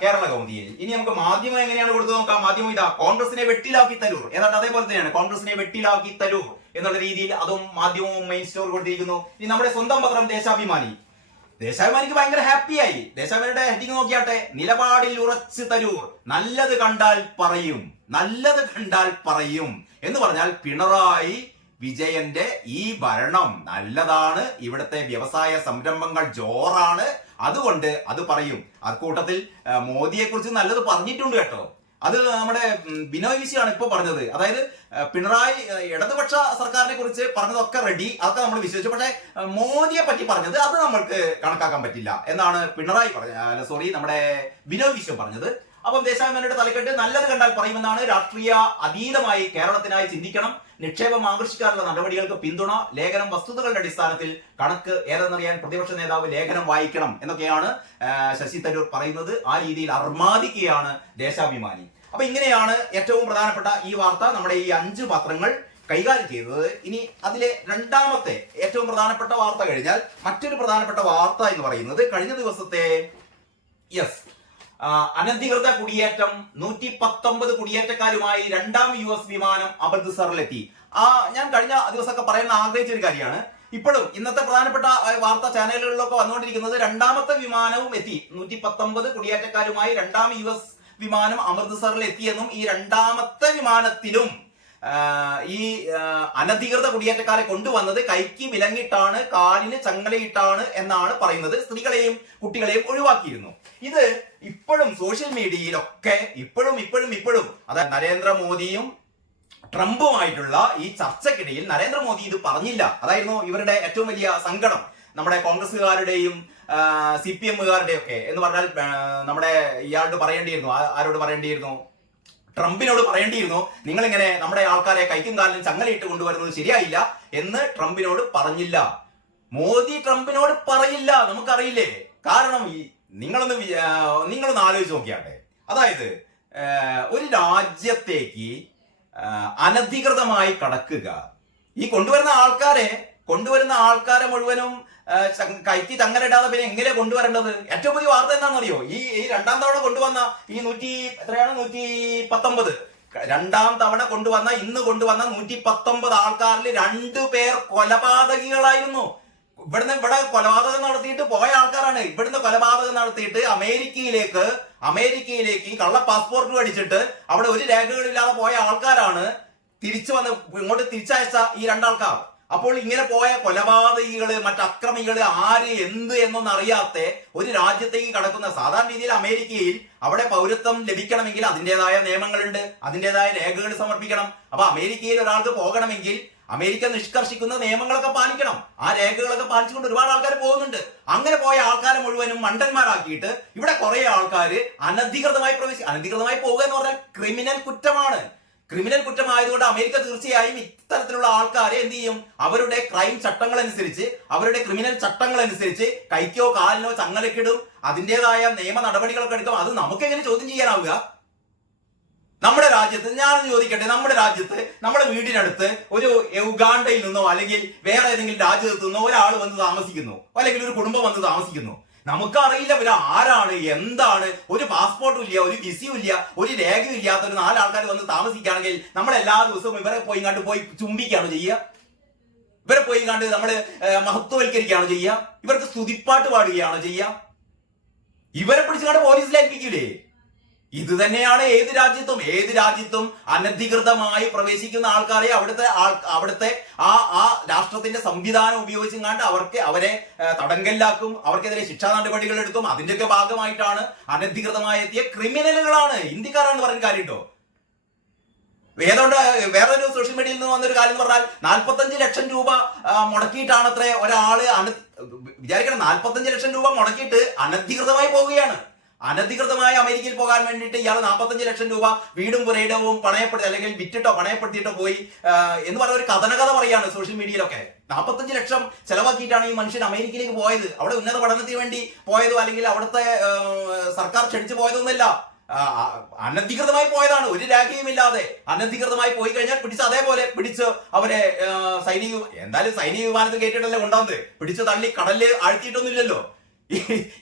കേരള കൗമുദിയിൽ. ഇനി നമുക്ക് മാധ്യമം എങ്ങനെയാണ് കൊടുത്തു നോക്കാം. മാധ്യമം ഇതാ, കോൺഗ്രസിനെ വെട്ടിലാക്കി തരൂർ, ഏതാണ്ട് അതേപോലെ തന്നെയാണ്, കോൺഗ്രസിനെ വെട്ടിലാക്കി തരൂർ എന്നുള്ള രീതിയിൽ അതും മാധ്യമവും മെയിൻ സ്റ്റോർ കൊടുത്തിരിക്കുന്നു. ഇനി നമ്മുടെ സ്വന്തം പത്രം ദേശാഭിമാനിക്ക് ഭയങ്കര ഹാപ്പിയായി. ദേശാഭിമാനിയുടെ ഹെഡിങ് നോക്കിയാട്ടെ, നിലപാടിൽ ഉറച്ചു തരൂർ, നല്ലത് കണ്ടാൽ പറയും എന്ന് പറഞ്ഞാൽ പിണറായി വിജയന്റെ ഈ ഭരണം നല്ലതാണ്, ഇവിടുത്തെ വ്യവസായ സംരംഭങ്ങൾ ജോറാണ്, അതുകൊണ്ട് അത് പറയും. അക്കൂട്ടത്തിൽ മോദിയെ കുറിച്ച് നല്ലത് പറഞ്ഞിട്ടുണ്ട് കേട്ടോ. അത് നമ്മുടെ ബിനോയ് വിശ്വമാണ് ഇപ്പൊ പറഞ്ഞത്. അതായത് പിണറായി ഇടതുപക്ഷ സർക്കാരിനെ കുറിച്ച് പറഞ്ഞതൊക്കെ റെഡി, അതൊക്കെ നമ്മൾ വിശ്വസിച്ചു. പക്ഷെ മോദിയെ പറ്റി പറഞ്ഞത് അത് നമ്മൾക്ക് കണക്കാക്കാൻ പറ്റില്ല എന്നാണ് നമ്മുടെ ബിനോയ് വിശ്വം പറഞ്ഞത്. അപ്പം ദേശാഭിമാനിയുടെ തലക്കെട്ട് നല്ലത് കണ്ടാൽ പറയുമെന്നാണ്. രാഷ്ട്രീയ അതീതമായി കേരളത്തിനായി ചിന്തിക്കണം, നിക്ഷേപം ആകർഷിക്കാനുള്ള നടപടികൾക്ക് പിന്തുണ, ലേഖനം വസ്തുതകളുടെ അടിസ്ഥാനത്തിൽ, കണക്ക് ഏതെന്നറിയാൻ പ്രതിപക്ഷ നേതാവ് ലേഖനം വായിക്കണം എന്നൊക്കെയാണ് ശശി തരൂർ പറയുന്നത്. ആ രീതിയിൽ അർമാദിക്കുകയാണ് ദേശാഭിമാനി. അപ്പൊ ഇങ്ങനെയാണ് ഏറ്റവും പ്രധാനപ്പെട്ട ഈ വാർത്ത നമ്മുടെ ഈ 5 പത്രങ്ങൾ കൈകാര്യം ചെയ്തത്. ഇനി അതിലെ രണ്ടാമത്തെ ഏറ്റവും പ്രധാനപ്പെട്ട വാർത്ത കഴിഞ്ഞാൽ മറ്റൊരു പ്രധാനപ്പെട്ട വാർത്ത എന്ന് പറയുന്നത് കഴിഞ്ഞ ദിവസത്തെ അനധികൃത കുടിയേറ്റം, 119 കുടിയേറ്റക്കാരുമായി 2ാം US വിമാനം അമൃത്സറിലെത്തി. ഞാൻ കഴിഞ്ഞ ദിവസമൊക്കെ പറയാൻ ആഗ്രഹിച്ച ഒരു കാര്യമാണ്. ഇപ്പോഴും ഇന്നത്തെ പ്രധാനപ്പെട്ട വാർത്താ ചാനലുകളിലൊക്കെ വന്നുകൊണ്ടിരിക്കുന്നത് 2ാമത്തെ വിമാനവും എത്തി. 119 കുടിയേറ്റക്കാരുമായി 2ാം US വിമാനം അമൃത്സറിൽ എത്തിയെന്നും ഈ 2ാമത്തെ വിമാനത്തിലും ഈ അനധികൃത കുടിയേറ്റക്കാരെ കൊണ്ടുവന്നത് കൈക്ക് വിലങ്ങിട്ടാണ്, കാലിന് ചങ്ങലയിട്ടാണ് എന്നാണ് പറയുന്നത്. സ്ത്രീകളെയും കുട്ടികളെയും ഒഴിവാക്കിയിരുന്നു. ഇത് ഇപ്പോഴും സോഷ്യൽ മീഡിയയിലൊക്കെ ഇപ്പോഴും അതായത് നരേന്ദ്രമോദിയും ട്രംപുമായിട്ടുള്ള ഈ ചർച്ചയ്ക്കിടയിൽ നരേന്ദ്രമോദി ഇത് പറഞ്ഞില്ല. അതായിരുന്നു ഇവരുടെ ഏറ്റവും വലിയ സങ്കടം. നമ്മുടെ കോൺഗ്രസുകാരുടെയും CPM-കാരുടെയും ഒക്കെ എന്ന് പറഞ്ഞാൽ നമ്മുടെ ഇയാളോട് പറയേണ്ടിയിരുന്നു. ആരോട് പറയേണ്ടിയിരുന്നു? ട്രംപിനോട് പറയേണ്ടിയിരുന്നു, നിങ്ങൾ ഇങ്ങനെ നമ്മുടെ ആൾക്കാരെ കൈക്കും കാലിനും ചങ്ങലയിട്ട് കൊണ്ടുവരുന്നത് ശരിയായില്ല എന്ന് ട്രംപിനോട് പറഞ്ഞില്ല. മോദി ട്രംപിനോട് പറയില്ല, നമുക്കറിയില്ലേ. കാരണം നിങ്ങളൊന്ന് ആലോചിച്ച് നോക്കിയാട്ടെ. അതായത് ഒരു രാജ്യത്തേക്ക് അനധികൃതമായി കടക്കുക, ഈ കൊണ്ടുവരുന്ന ആൾക്കാരെ മുഴുവനും കൈക്ക് ചങ്ങലിടാതെ പിന്നെ എങ്ങനെ കൊണ്ടുവരേണ്ടത്? ഏറ്റവും പുതിയ വാർത്ത എന്താണെന്നറിയോ? ഈ 2ാം തവണ കൊണ്ടുവന്ന ഈ 119 2ാം തവണ ഇന്ന് കൊണ്ടുവന്ന 119 ആൾക്കാരിൽ 2 പേർ കൊലപാതകികളായിരുന്നു. ഇവിടെ കൊലപാതകം നടത്തിയിട്ട് പോയ ആൾക്കാരാണ്. ഇവിടുന്ന് കൊലപാതകം നടത്തിയിട്ട് അമേരിക്കയിലേക്ക് കള്ള പാസ്പോർട്ട് അടിച്ചിട്ട് അവിടെ ഒരു രേഖകളില്ലാതെ പോയ ആൾക്കാരാണ് ഇങ്ങോട്ട് തിരിച്ചയച്ച ഈ 2 ആൾക്കാർ. അപ്പോൾ ഇങ്ങനെ പോയ കൊലപാതകികള്, മറ്റക്രമികള്, ആര് എന്ത് എന്നൊന്നും അറിയാത്ത ഒരു രാജ്യത്തേക്ക് കടക്കുന്ന, സാധാരണ രീതിയിൽ അമേരിക്കയിൽ അവിടെ പൗരത്വം ലഭിക്കണമെങ്കിൽ അതിൻ്റെതായ നിയമങ്ങളുണ്ട്, അതിൻ്റെതായ രേഖകൾ സമർപ്പിക്കണം. അപ്പൊ അമേരിക്കയിൽ ഒരാൾക്ക് പോകണമെങ്കിൽ അമേരിക്ക നിഷ്കർഷിക്കുന്ന നിയമങ്ങളൊക്കെ പാലിക്കണം. ആ രേഖകളൊക്കെ പാലിച്ചുകൊണ്ട് ഒരുപാട് ആൾക്കാർ പോകുന്നുണ്ട്. അങ്ങനെ പോയ ആൾക്കാരെ മുഴുവനും മണ്ടന്മാരാക്കിയിട്ട് ഇവിടെ കുറെ ആൾക്കാർ അനധികൃതമായി പോകുക എന്ന് പറഞ്ഞാൽ ക്രിമിനൽ കുറ്റമാണ്. ക്രിമിനൽ കുറ്റമായതുകൊണ്ട് അമേരിക്ക തീർച്ചയായും ഇത്തരത്തിലുള്ള ആൾക്കാരെ എന്ത് ചെയ്യും? അവരുടെ ക്രൈം ചട്ടങ്ങൾ അനുസരിച്ച്, അവരുടെ ക്രിമിനൽ ചട്ടങ്ങൾ അനുസരിച്ച് കൈക്കോ കാലിനോ ചങ്ങലക്കിടും, അതിൻ്റെതായ നിയമ നടപടികളൊക്കെ എടുക്കും. അത് നമുക്ക് എങ്ങനെ ചോദ്യം ചെയ്യാനാവുക? നമ്മുടെ രാജ്യത്ത് ഞാനൊന്ന് ചോദിക്കട്ടെ, നമ്മുടെ രാജ്യത്ത് നമ്മുടെ വീടിനടുത്ത് ഒരു ഉഗാണ്ടയിൽ നിന്നോ അല്ലെങ്കിൽ വേറെ ഏതെങ്കിലും രാജ്യത്ത് നിന്നോ ഒരാൾ വന്ന് താമസിക്കുന്നു, അല്ലെങ്കിൽ ഒരു കുടുംബം വന്ന് താമസിക്കുന്നു. നമുക്കറിയില്ല ഇവർ ആരാണ്, എന്താണ്, ഒരു പാസ്പോർട്ടും ഇല്ല, ഒരു വിസയും ഇല്ല, ഒരു രേഖയും ഇല്ലാത്ത ഒരു 4 ആൾക്കാർ വന്ന് താമസിക്കുകയാണെങ്കിൽ നമ്മൾ എല്ലാ ദിവസവും ഇവരെ പോയി ചുംബിക്കുകയാണ് ചെയ്യുക? ഇവരെ പോയി കണ്ട് നമ്മൾ മഹത്വവൽക്കരിക്കുകയാണ് ചെയ്യുക? ഇവർക്ക് സ്തുതിപ്പാട്ട് പാടുകയാണ് ചെയ്യുക? ഇവരെ പിടിച്ചുകൊണ്ട് പോലീസിൽ ഏൽപ്പിക്കൂലേ? ഇത് തന്നെയാണ് ഏത് രാജ്യത്തും അനധികൃതമായി പ്രവേശിക്കുന്ന ആൾക്കാരെ അവിടുത്തെ ആ രാഷ്ട്രത്തിന്റെ സംവിധാനം ഉപയോഗിച്ചുകൊണ്ട് അവരെ തടങ്കലിലാക്കും, അവർക്കെതിരെ ശിക്ഷാ നടപടികൾ എടുക്കും. അതിന്റെയൊക്കെ ഭാഗമായിട്ടാണ് അനധികൃതമായി എത്തിയ ക്രിമിനലുകളാണ് ഇന്ത്യക്കാരാണെന്ന് പറഞ്ഞ കാര്യമുണ്ടോ? വേറൊരു സോഷ്യൽ മീഡിയയിൽ നിന്ന് വന്നൊരു കാര്യം എന്ന് പറഞ്ഞാൽ 45 ലക്ഷം രൂപ മുടക്കിയിട്ടാണ് അത്ര ഒരാള് വിചാരിക്കണം 45 ലക്ഷം രൂപ മുടക്കിയിട്ട് അനധികൃതമായി പോവുകയാണ്. അനധികൃതമായി അമേരിക്കയിൽ പോകാൻ വേണ്ടിയിട്ട് ഇയാൾ 45 ലക്ഷം രൂപ വീടും പുരയിടവും പണയപ്പെടുത്തി അല്ലെങ്കിൽ വിറ്റിട്ടോ പണയപ്പെടുത്തിയിട്ടോ പോയി എന്ന് പറഞ്ഞ ഒരു കഥ പറയാണ് സോഷ്യൽ മീഡിയയിലൊക്കെ. 45 ലക്ഷം ചെലവാക്കിയിട്ടാണ് ഈ മനുഷ്യൻ അമേരിക്കയിലേക്ക് പോയത്. അവിടെ ഉന്നത പഠനത്തിന് വേണ്ടി പോയതോ അല്ലെങ്കിൽ അവിടുത്തെ സർക്കാർ ക്ഷണിച്ചു പോയതൊന്നുമല്ല, അനധികൃതമായി പോയതാണ്. ഒരു രേഖയുമില്ലാതെ അനധികൃതമായി പോയി കഴിഞ്ഞാൽ അതേപോലെ പിടിച്ച് അവരെ എന്തായാലും സൈനിക വിമാനത്തിൽ കയറ്റിയിട്ടല്ലേ കൊണ്ടാവുന്നത്, പിടിച്ച് തള്ളി കടലിൽ ആഴ്ത്തിയിട്ടൊന്നുമില്ലല്ലോ.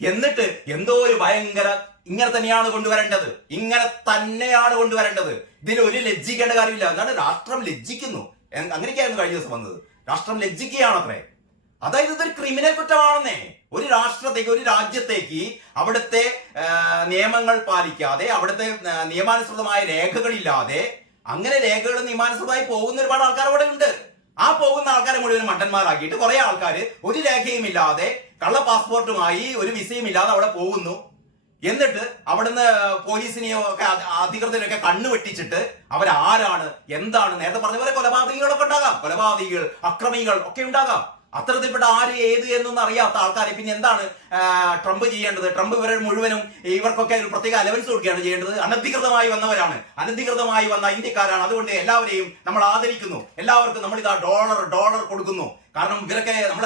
എന്നിട്ട് എന്തോ ഒരു ഭയങ്കര ഇങ്ങനെ തന്നെയാണ് കൊണ്ടുവരേണ്ടത്, ഇങ്ങനെ തന്നെയാണ് കൊണ്ടുവരേണ്ടത്. ഇതിൽ ഒരു ലജ്ജിക്കേണ്ട കാര്യമില്ല. എന്താണ് രാഷ്ട്രം ലജ്ജിക്കുന്നു, അങ്ങനെയൊക്കെയായിരുന്നു കഴിഞ്ഞ ദിവസം വന്നത്. രാഷ്ട്രം ലജ്ജിക്കുകയാണത്രേ. അതായത് ഇതൊരു ക്രിമിനൽ കുറ്റമാണെന്നേ. ഒരു രാഷ്ട്രത്തേക്ക്, ഒരു രാജ്യത്തേക്ക് അവിടുത്തെ നിയമങ്ങൾ പാലിക്കാതെ, അവിടുത്തെ നിയമാനുസൃതമായ രേഖകളില്ലാതെ, അങ്ങനെ രേഖകൾ നിയമാനുസൃതമായി പോകുന്ന ഒരുപാട് ആൾക്കാർ അവിടെ ഉണ്ട്. ആ പോകുന്ന ആൾക്കാരെ മുഴുവൻ മണ്ടന്മാരാക്കിയിട്ട് കുറെ ആൾക്കാർ ഒരു രേഖയും ഇല്ലാതെ കള്ള പാസ്പോർട്ടുമായി ഒരു വിസയും ഇല്ലാതെ അവിടെ പോകുന്നു. എന്നിട്ട് അവിടുന്ന് പോലീസിനെയോ ഒക്കെ അധികൃതരൊക്കെ കണ്ണു വെട്ടിച്ചിട്ട് അവരാരാണ് എന്താണ്, നേരത്തെ പറഞ്ഞ പോലെ കൊലപാതകികളൊക്കെ ഉണ്ടാകാം, കൊലപാതകികൾ അക്രമികൾ ഒക്കെ ഉണ്ടാകാം. അത്തരത്തിൽപ്പെട്ട ആര് ഏത് എന്നൊന്നും അറിയാത്ത ആൾക്കാരെ പിന്നെ എന്താണ് ട്രംപ് ചെയ്യേണ്ടത്? ട്രംപ് ഇവരെ മുഴുവനും ഇവർക്കൊക്കെ ഒരു പ്രത്യേക അലവൻസ് കൊടുക്കുകയാണ് ചെയ്യേണ്ടത്. അനധികൃതമായി വന്നവരാണ്, അനധികൃതമായി വന്ന ഇന്ത്യക്കാരാണ്. അതുകൊണ്ട് എല്ലാവരെയും നമ്മൾ ആദരിക്കുന്നു, എല്ലാവർക്കും നമ്മൾ ഇതാ ഡോളർ കൊടുക്കുന്നു. കാരണം ഇവരൊക്കെ നമ്മൾ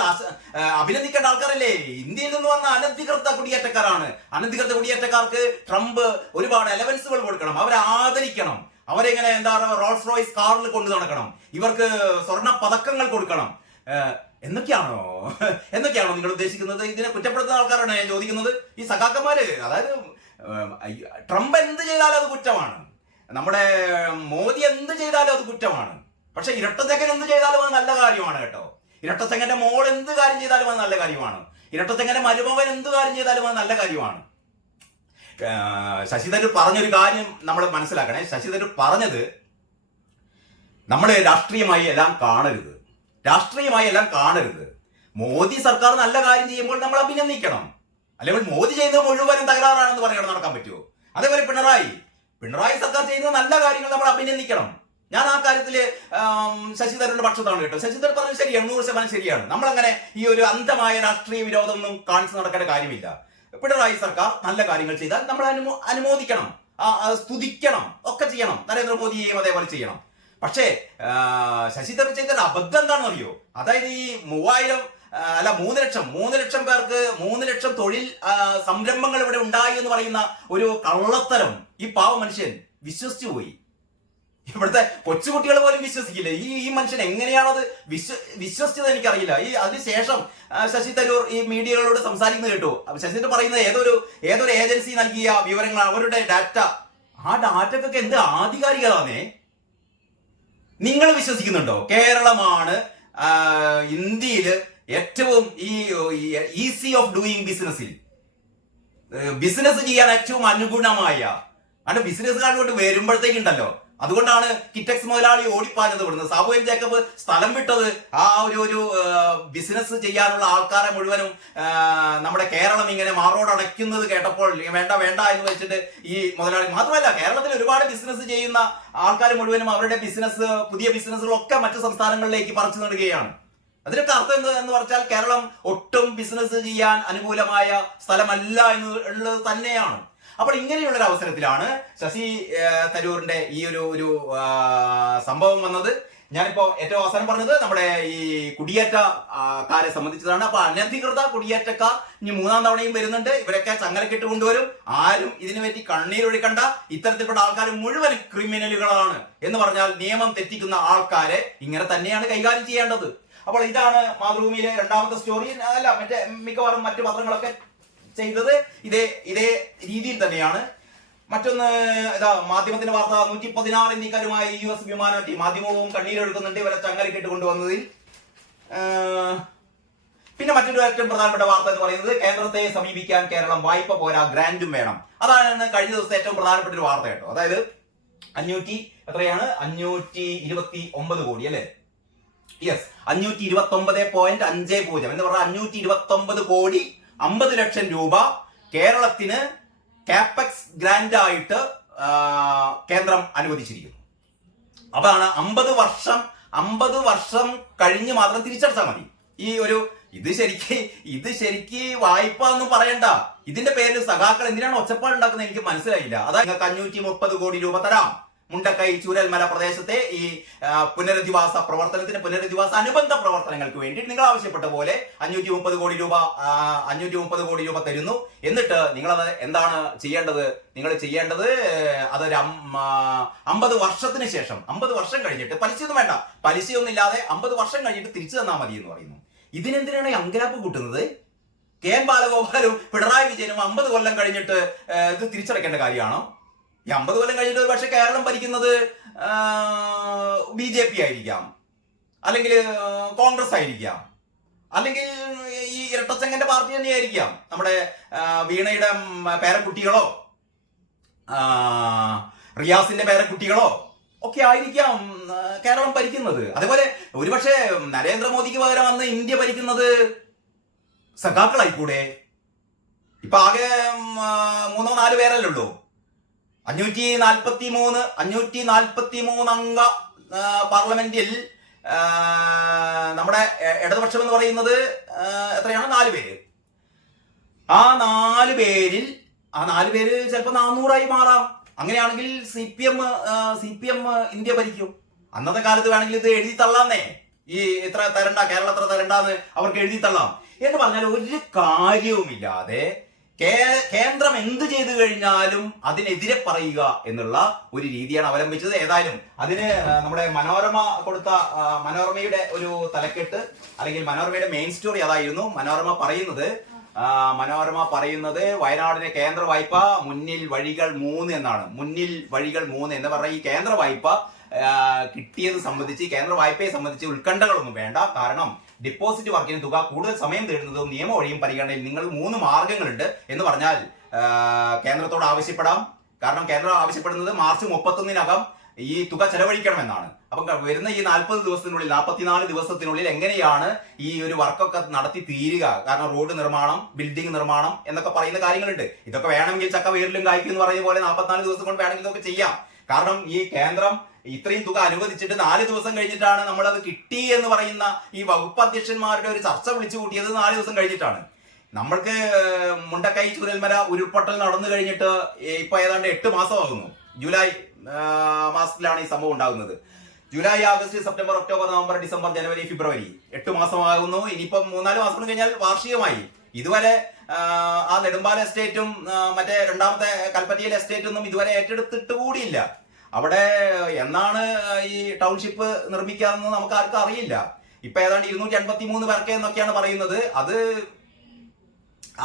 അഭിനന്ദിക്കേണ്ട ആൾക്കാരല്ലേ. ഇന്ത്യയിൽ നിന്ന് വന്ന അനധികൃത കുടിയേറ്റക്കാരാണ്. അനധികൃത കുടിയേറ്റക്കാർക്ക് ട്രംപ് ഒരുപാട് അലവൻസുകൾ കൊടുക്കണം, അവരെ ആദരിക്കണം, അവരെങ്ങനെ റോൾസ് റോയ്സ് കാറിൽ കൊണ്ടു നടക്കണം, ഇവർക്ക് സ്വർണ്ണ പതക്കങ്ങൾ കൊടുക്കണം. എന്നൊക്കെയാണോ നിങ്ങൾ ഉദ്ദേശിക്കുന്നത്? ഇതിനെ കുറ്റപ്പെടുത്തുന്ന ആൾക്കാരാണ് ഞാൻ ചോദിക്കുന്നത്. ഈ സഖാക്കന്മാര്, അതായത് ട്രംപ് എന്ത് ചെയ്താലും അത് കുറ്റമാണ്, നമ്മുടെ മോദി എന്ത് ചെയ്താലും അത് കുറ്റമാണ്. പക്ഷെ ഇരട്ടച്ചക്കൻ എന്ത് ചെയ്താലും അത് നല്ല കാര്യമാണ് കേട്ടോ. ഇരട്ടച്ചക്കന്റെ മോൾ എന്ത് കാര്യം ചെയ്താലും അത് നല്ല കാര്യമാണ്. ഇരട്ടച്ചക്കന്റെ മരുമകൻ എന്ത് കാര്യം ചെയ്താലും അത് നല്ല കാര്യമാണ്. ശശി തരൂർ പറഞ്ഞൊരു കാര്യം നമ്മൾ മനസ്സിലാക്കണേ. ശശി തരൂർ പറഞ്ഞത് നമ്മൾ രാഷ്ട്രീയമായി എല്ലാം കാണരുത്. മോദി സർക്കാർ നല്ല കാര്യം ചെയ്യുമ്പോൾ നമ്മൾ അഭിനന്ദിക്കണം, അല്ലെങ്കിൽ മോദി ചെയ്യുന്നത് മുഴുവനും തകരാറാണെന്ന് പറയാൻ നടക്കാൻ പറ്റുമോ? അതേപോലെ പിണറായി സർക്കാർ ചെയ്യുന്ന നല്ല കാര്യങ്ങൾ നമ്മൾ അഭിനന്ദിക്കണം. ഞാൻ ആ കാര്യത്തില് ശശി തരൂരിന്റെ പക്ഷത്താണ് കേട്ടോ. ശശി തരൂർ പറഞ്ഞത് ശരിയാണ്, 100% ശരിയാണ്. നമ്മളങ്ങനെ ഈ ഒരു അന്ധമായ രാഷ്ട്രീയ വിരോധമൊന്നും കാണിച്ചു നടക്കേണ്ട കാര്യമില്ല. പിണറായി സർക്കാർ നല്ല കാര്യങ്ങൾ ചെയ്താൽ നമ്മൾ അനുമോദിക്കണം, സ്തുതിക്കണം, ഒക്കെ ചെയ്യണം. നരേന്ദ്രമോദിയെയും അതേപോലെ ചെയ്യണം. പക്ഷേ ശശി തരൂർ ചെയ്തൊരു അബദ്ധം എന്താണെന്ന് അറിയോ? അതായത് ഈ 3 ലക്ഷം പേർക്ക് 3 ലക്ഷം തൊഴിൽ സംരംഭങ്ങൾ ഇവിടെ ഉണ്ടായി എന്ന് പറയുന്ന ഒരു കള്ളത്തരം ഈ പാവ മനുഷ്യൻ വിശ്വസിച്ചു പോയി. ഇവിടുത്തെ കൊച്ചുകുട്ടികൾ പോലും വിശ്വസിക്കില്ല. ഈ മനുഷ്യൻ എങ്ങനെയാണത് വിശ്വസിച്ചത് എനിക്കറിയില്ല. അതിനുശേഷം ശശി തരൂർ ഈ മീഡിയകളോട് സംസാരിക്കുന്നത് കേട്ടു. ശശി തരൂർ പറയുന്നത് ഏതൊരു ഏജൻസി നൽകിയ വിവരങ്ങൾ, അവരുടെ ഡാറ്റ, ആ ഡാറ്റക്കൊക്കെ എന്ത് ആധികാരികതാണേ. നിങ്ങൾ വിശ്വസിക്കുന്നുണ്ടോ? കേരളമാണ് ഇന്ത്യയിൽ ഏറ്റവും ഈസി ഓഫ് ഡൂയിങ് ബിസിനസ് ചെയ്യാൻ ഏറ്റവും അനുഗുണമായ, ബിസിനസ്സുകാരോട്ട് വരുമ്പോഴത്തേക്കുണ്ടല്ലോ. അതുകൊണ്ടാണ് കിറ്റക്സ് മുതലാളി ഓടിപ്പാഞ്ഞത് ഇവിടുന്ന്. സാബുവൻ ജേക്കബ് സ്ഥലം വിട്ടത് ആ ഒരു ബിസിനസ് ചെയ്യാനുള്ള ആൾക്കാരെ മുഴുവനും നമ്മുടെ കേരളം ഇങ്ങനെ മാറോടണയ്ക്കുന്നത് കേട്ടപ്പോൾ വേണ്ട എന്ന് വെച്ചിട്ട് ഈ മുതലാളി മാത്രമല്ല, കേരളത്തിൽ ഒരുപാട് ബിസിനസ് ചെയ്യുന്ന ആൾക്കാർ മുഴുവനും അവരുടെ പുതിയ ബിസിനസ്സുകളൊക്കെ മറ്റു സംസ്ഥാനങ്ങളിലേക്ക് പറിച്ചു നടുകയാണ്. അതിനൊക്കെ അർത്ഥം എന്ന് പറഞ്ഞാൽ കേരളം ഒട്ടും ബിസിനസ് ചെയ്യാൻ അനുകൂലമായ സ്ഥലമല്ല എന്നുള്ളത് തന്നെയാണ്. അപ്പോൾ ഇങ്ങനെയുള്ള ഒരു അവസരത്തിലാണ് ശശി തരൂരിന്റെ ഈ ഒരു സംഭവം വന്നത്. ഞാനിപ്പോ ഏറ്റവും അവസാനം പറഞ്ഞത് നമ്മുടെ ഈ കുടിയേറ്റക്കാരെ സംബന്ധിച്ചതാണ്. അപ്പൊ അനധികൃത കുടിയേറ്റക്കാർ ഇനി 3ാം തവണയും വരുന്നുണ്ട്. ഇവരൊക്കെ ചങ്ങലക്കിട്ട് കൊണ്ടുവരും. ആരും ഇതിനു പറ്റി കണ്ണീരൊഴിക്കണ്ട. ഇത്തരത്തിൽപ്പെട്ട ആൾക്കാർ മുഴുവൻ ക്രിമിനലുകളാണ് എന്ന് പറഞ്ഞാൽ നിയമം തെറ്റിക്കുന്ന ആൾക്കാരെ ഇങ്ങനെ തന്നെയാണ് കൈകാര്യം ചെയ്യേണ്ടത്. അപ്പോൾ ഇതാണ് മാതൃഭൂമിയിലെ 2ാമത്തെ സ്റ്റോറി. അല്ല, മിക്കവാറും മറ്റു പത്രങ്ങളൊക്കെ ചെയ്തത് ഇതേ രീതിയിൽ തന്നെയാണ്. മറ്റൊന്ന് മാധ്യമത്തിന്റെ വാർത്ത, 116 ഇന്ത്യക്കാരുമായി US വിമാനത്തി. മാധ്യമവും കണ്ണീരെടുക്കുന്നുണ്ട് ഇവരെ ചങ്ങലക്കിട്ട് കൊണ്ടുവന്നതിൽ. പിന്നെ മറ്റൊരു ഏറ്റവും പ്രധാനപ്പെട്ട വാർത്ത എന്ന് പറയുന്നത്, കേന്ദ്രത്തെ സമീപിക്കാൻ കേരളം വായ്പ പോരാ, ഗ്രാന്റും വേണം. അതാണ് കഴിഞ്ഞ ദിവസത്തെ ഏറ്റവും പ്രധാനപ്പെട്ട ഒരു വാർത്ത കേട്ടോ. അതായത് 529 കോടി അല്ലെ? യെസ്, 529.50 എന്ന് പറഞ്ഞാൽ 529 കോടി 50 ലക്ഷം രൂപ കേരളത്തിന് കാപെക്സ് ഗ്രാന്റ് ആയിട്ട് കേന്ദ്രം അനുവദിച്ചിരിക്കുന്നു. അതാണ് 50 വർഷം കഴിഞ്ഞ് മാത്രം തിരിച്ചടച്ചാൽ മതി. ഈ ഒരു ഇത് ശരിക്ക് വായ്പ ഒന്നും പറയണ്ട. ഇതിന്റെ പേരിൽ സഖാക്കൾ എന്തിനാണ് ഒച്ചപ്പാട് ഉണ്ടാക്കുന്നത് എനിക്ക് മനസ്സിലായില്ല. അതായത് നിങ്ങൾക്ക് 530 കോടി രൂപ തരാം മുണ്ടക്കൈ ചൂരൽമല പ്രദേശത്തെ ഈ പുനരധിവാസ അനുബന്ധ പ്രവർത്തനങ്ങൾക്ക് വേണ്ടി നിങ്ങൾ ആവശ്യപ്പെട്ട പോലെ 530 കോടി രൂപ തരുന്നു. എന്നിട്ട് നിങ്ങളത് എന്താണ് ചെയ്യേണ്ടത്? നിങ്ങൾ ചെയ്യേണ്ടത് അതൊരു 50 വർഷത്തിന് ശേഷം 50 വർഷം കഴിഞ്ഞിട്ട്, പലിശയൊന്നും വേണ്ട, പലിശയൊന്നും ഇല്ലാതെ 50 വർഷം കഴിഞ്ഞിട്ട് തിരിച്ചു തന്നാൽ മതി എന്ന് പറയുന്നു. ഇതിനെന്തിനാണ് അങ്കലാപ്പ് കൂട്ടുന്നത്? കെ എൻ ബാലഗോപാലും പിണറായി വിജയനും 50 കൊല്ലം കഴിഞ്ഞിട്ട് ഇത് തിരിച്ചടയ്ക്കേണ്ട കാര്യമാണോ? ഈ 50 കൊല്ലം കഴിഞ്ഞിട്ട് പക്ഷെ കേരളം ഭരിക്കുന്നത് BJP ആയിരിക്കാം, അല്ലെങ്കിൽ കോൺഗ്രസ് ആയിരിക്കാം, അല്ലെങ്കിൽ ഈ ഇരട്ടച്ചങ്ങന്റെ പാർട്ടി തന്നെയായിരിക്കാം. നമ്മുടെ വീണയുടെ പേരക്കുട്ടികളോ റിയാസിന്റെ പേരക്കുട്ടികളോ ഒക്കെ ആയിരിക്കാം കേരളം ഭരിക്കുന്നത്. അതേപോലെ ഒരുപക്ഷെ നരേന്ദ്രമോദിക്ക് പകരം അന്ന് ഇന്ത്യ ഭരിക്കുന്നത് സഖാക്കളായിക്കൂടെ? ഇപ്പൊ ആകെ 3-4 പേരല്ലേ ഉള്ളൂ. 543 അംഗ പാർലമെന്റിൽ നമ്മുടെ ഇടതുപക്ഷം എന്ന് പറയുന്നത് എത്രയാണ്? 4 പേര്. ആ 4 പേരിൽ ചിലപ്പോൾ 400 മാറാം. അങ്ങനെയാണെങ്കിൽ CPM ഇന്ത്യ ഭരിക്കും. അന്നത്തെ കാലത്ത് വേണമെങ്കിൽ ഇത് എഴുതി തള്ളാന്നേ, ഈ ഇത്ര തരണ്ട, കേരളം എത്ര തരണ്ടെന്ന് അവർക്ക് എഴുതി തള്ളാം എന്ന് പറഞ്ഞാൽ ഒരു കാര്യവുമില്ലാതെ കേന്ദ്രം എന്ത് ചെയ്തു കഴിഞ്ഞാലും അതിനെതിരെ പറയുക എന്നുള്ള ഒരു രീതിയാണ് അവലംബിച്ചത്. ഏതായാലും അതിന് നമ്മുടെ മനോരമയുടെ ഒരു തലക്കെട്ട്, അല്ലെങ്കിൽ മനോരമയുടെ മെയിൻ സ്റ്റോറി അതായിരുന്നു. മനോരമ പറയുന്നത് വയനാടിന് കേന്ദ്ര വായ്പ മുന്നിൽ വഴികൾ 3 എന്നാണ്. മുന്നിൽ വഴികൾ 3 എന്ന് പറഞ്ഞ ഈ കേന്ദ്ര വായ്പ കിട്ടിയത് സംബന്ധിച്ച്, കേന്ദ്ര വായ്പയെ സംബന്ധിച്ച് ഉത്കണ്ഠകളൊന്നും വേണ്ട. കാരണം ഡിപ്പോസിറ്റ് വർക്കിന് തുക കൂടുതൽ സമയം തേടുന്നതും നിയമ വഴിയും പരിഗണനയിൽ നിങ്ങൾ 3 മാർഗങ്ങളുണ്ട് എന്ന് പറഞ്ഞാൽ കേന്ദ്രത്തോട് ആവശ്യപ്പെടാം. കാരണം കേന്ദ്രം ആവശ്യപ്പെടുന്നത് മാർച്ച് 31-നകം ഈ തുക ചെലവഴിക്കണമെന്നാണ്. അപ്പം വരുന്ന ഈ 44 ദിവസത്തിനുള്ളിൽ എങ്ങനെയാണ് ഈ ഒരു വർക്കൊക്കെ നടത്തി തീരുക? കാരണം റോഡ് നിർമ്മാണം, ബിൽഡിംഗ് നിർമ്മാണം എന്നൊക്കെ പറയുന്ന കാര്യങ്ങളുണ്ട്. ഇതൊക്കെ വേണമെങ്കിൽ ചക്ക വേരിലും കായ്ക്കും എന്ന് പറയുന്ന പോലെ 44 ദിവസം കൊണ്ട് വേണമെങ്കിൽ ഇതൊക്കെ ചെയ്യാം. കാരണം ഈ കേന്ദ്രം ഇത്രയും തുക അനുവദിച്ചിട്ട് 4 ദിവസം കഴിഞ്ഞിട്ടാണ് നമ്മളത് കിട്ടി എന്ന് പറയുന്ന ഈ വകുപ്പ് അധ്യക്ഷന്മാരുടെ ഒരു ചർച്ച വിളിച്ചു കൂട്ടിയത് 4 ദിവസം കഴിഞ്ഞിട്ടാണ്. നമ്മൾക്ക് മുണ്ടക്കൈ ചൂരൽമല ഉരുൾപൊട്ടൽ നടന്നു കഴിഞ്ഞിട്ട് ഇപ്പൊ ഏതാണ്ട് 8 മാസമാകുന്നു. ജൂലൈ മാസത്തിലാണ് ഈ സംഭവം ഉണ്ടാകുന്നത്. July, August, September, October, November, December, ജനുവരി, ഫെബ്രുവരി 8 മാസമാകുന്നു. ഇനിയിപ്പം 3-4 മാസം കഴിഞ്ഞാൽ വാർഷികമായി. ഇതുവരെ ആ നെടുമ്പാല എസ്റ്റേറ്റും മറ്റേ രണ്ടാമത്തെ കൽപ്പറ്റയിലെ എസ്റ്റേറ്റ് ഒന്നും ഇതുവരെ ഏറ്റെടുത്തിട്ട് കൂടിയില്ല. അവിടെ എന്നാണ് ഈ ടൗൺഷിപ്പ് നിർമ്മിക്കാമെന്ന് നമുക്ക് ആർക്കും അറിയില്ല. ഇപ്പൊ ഏതാണ്ട് 253 പേർക്ക് എന്നൊക്കെയാണ് പറയുന്നത്. അത്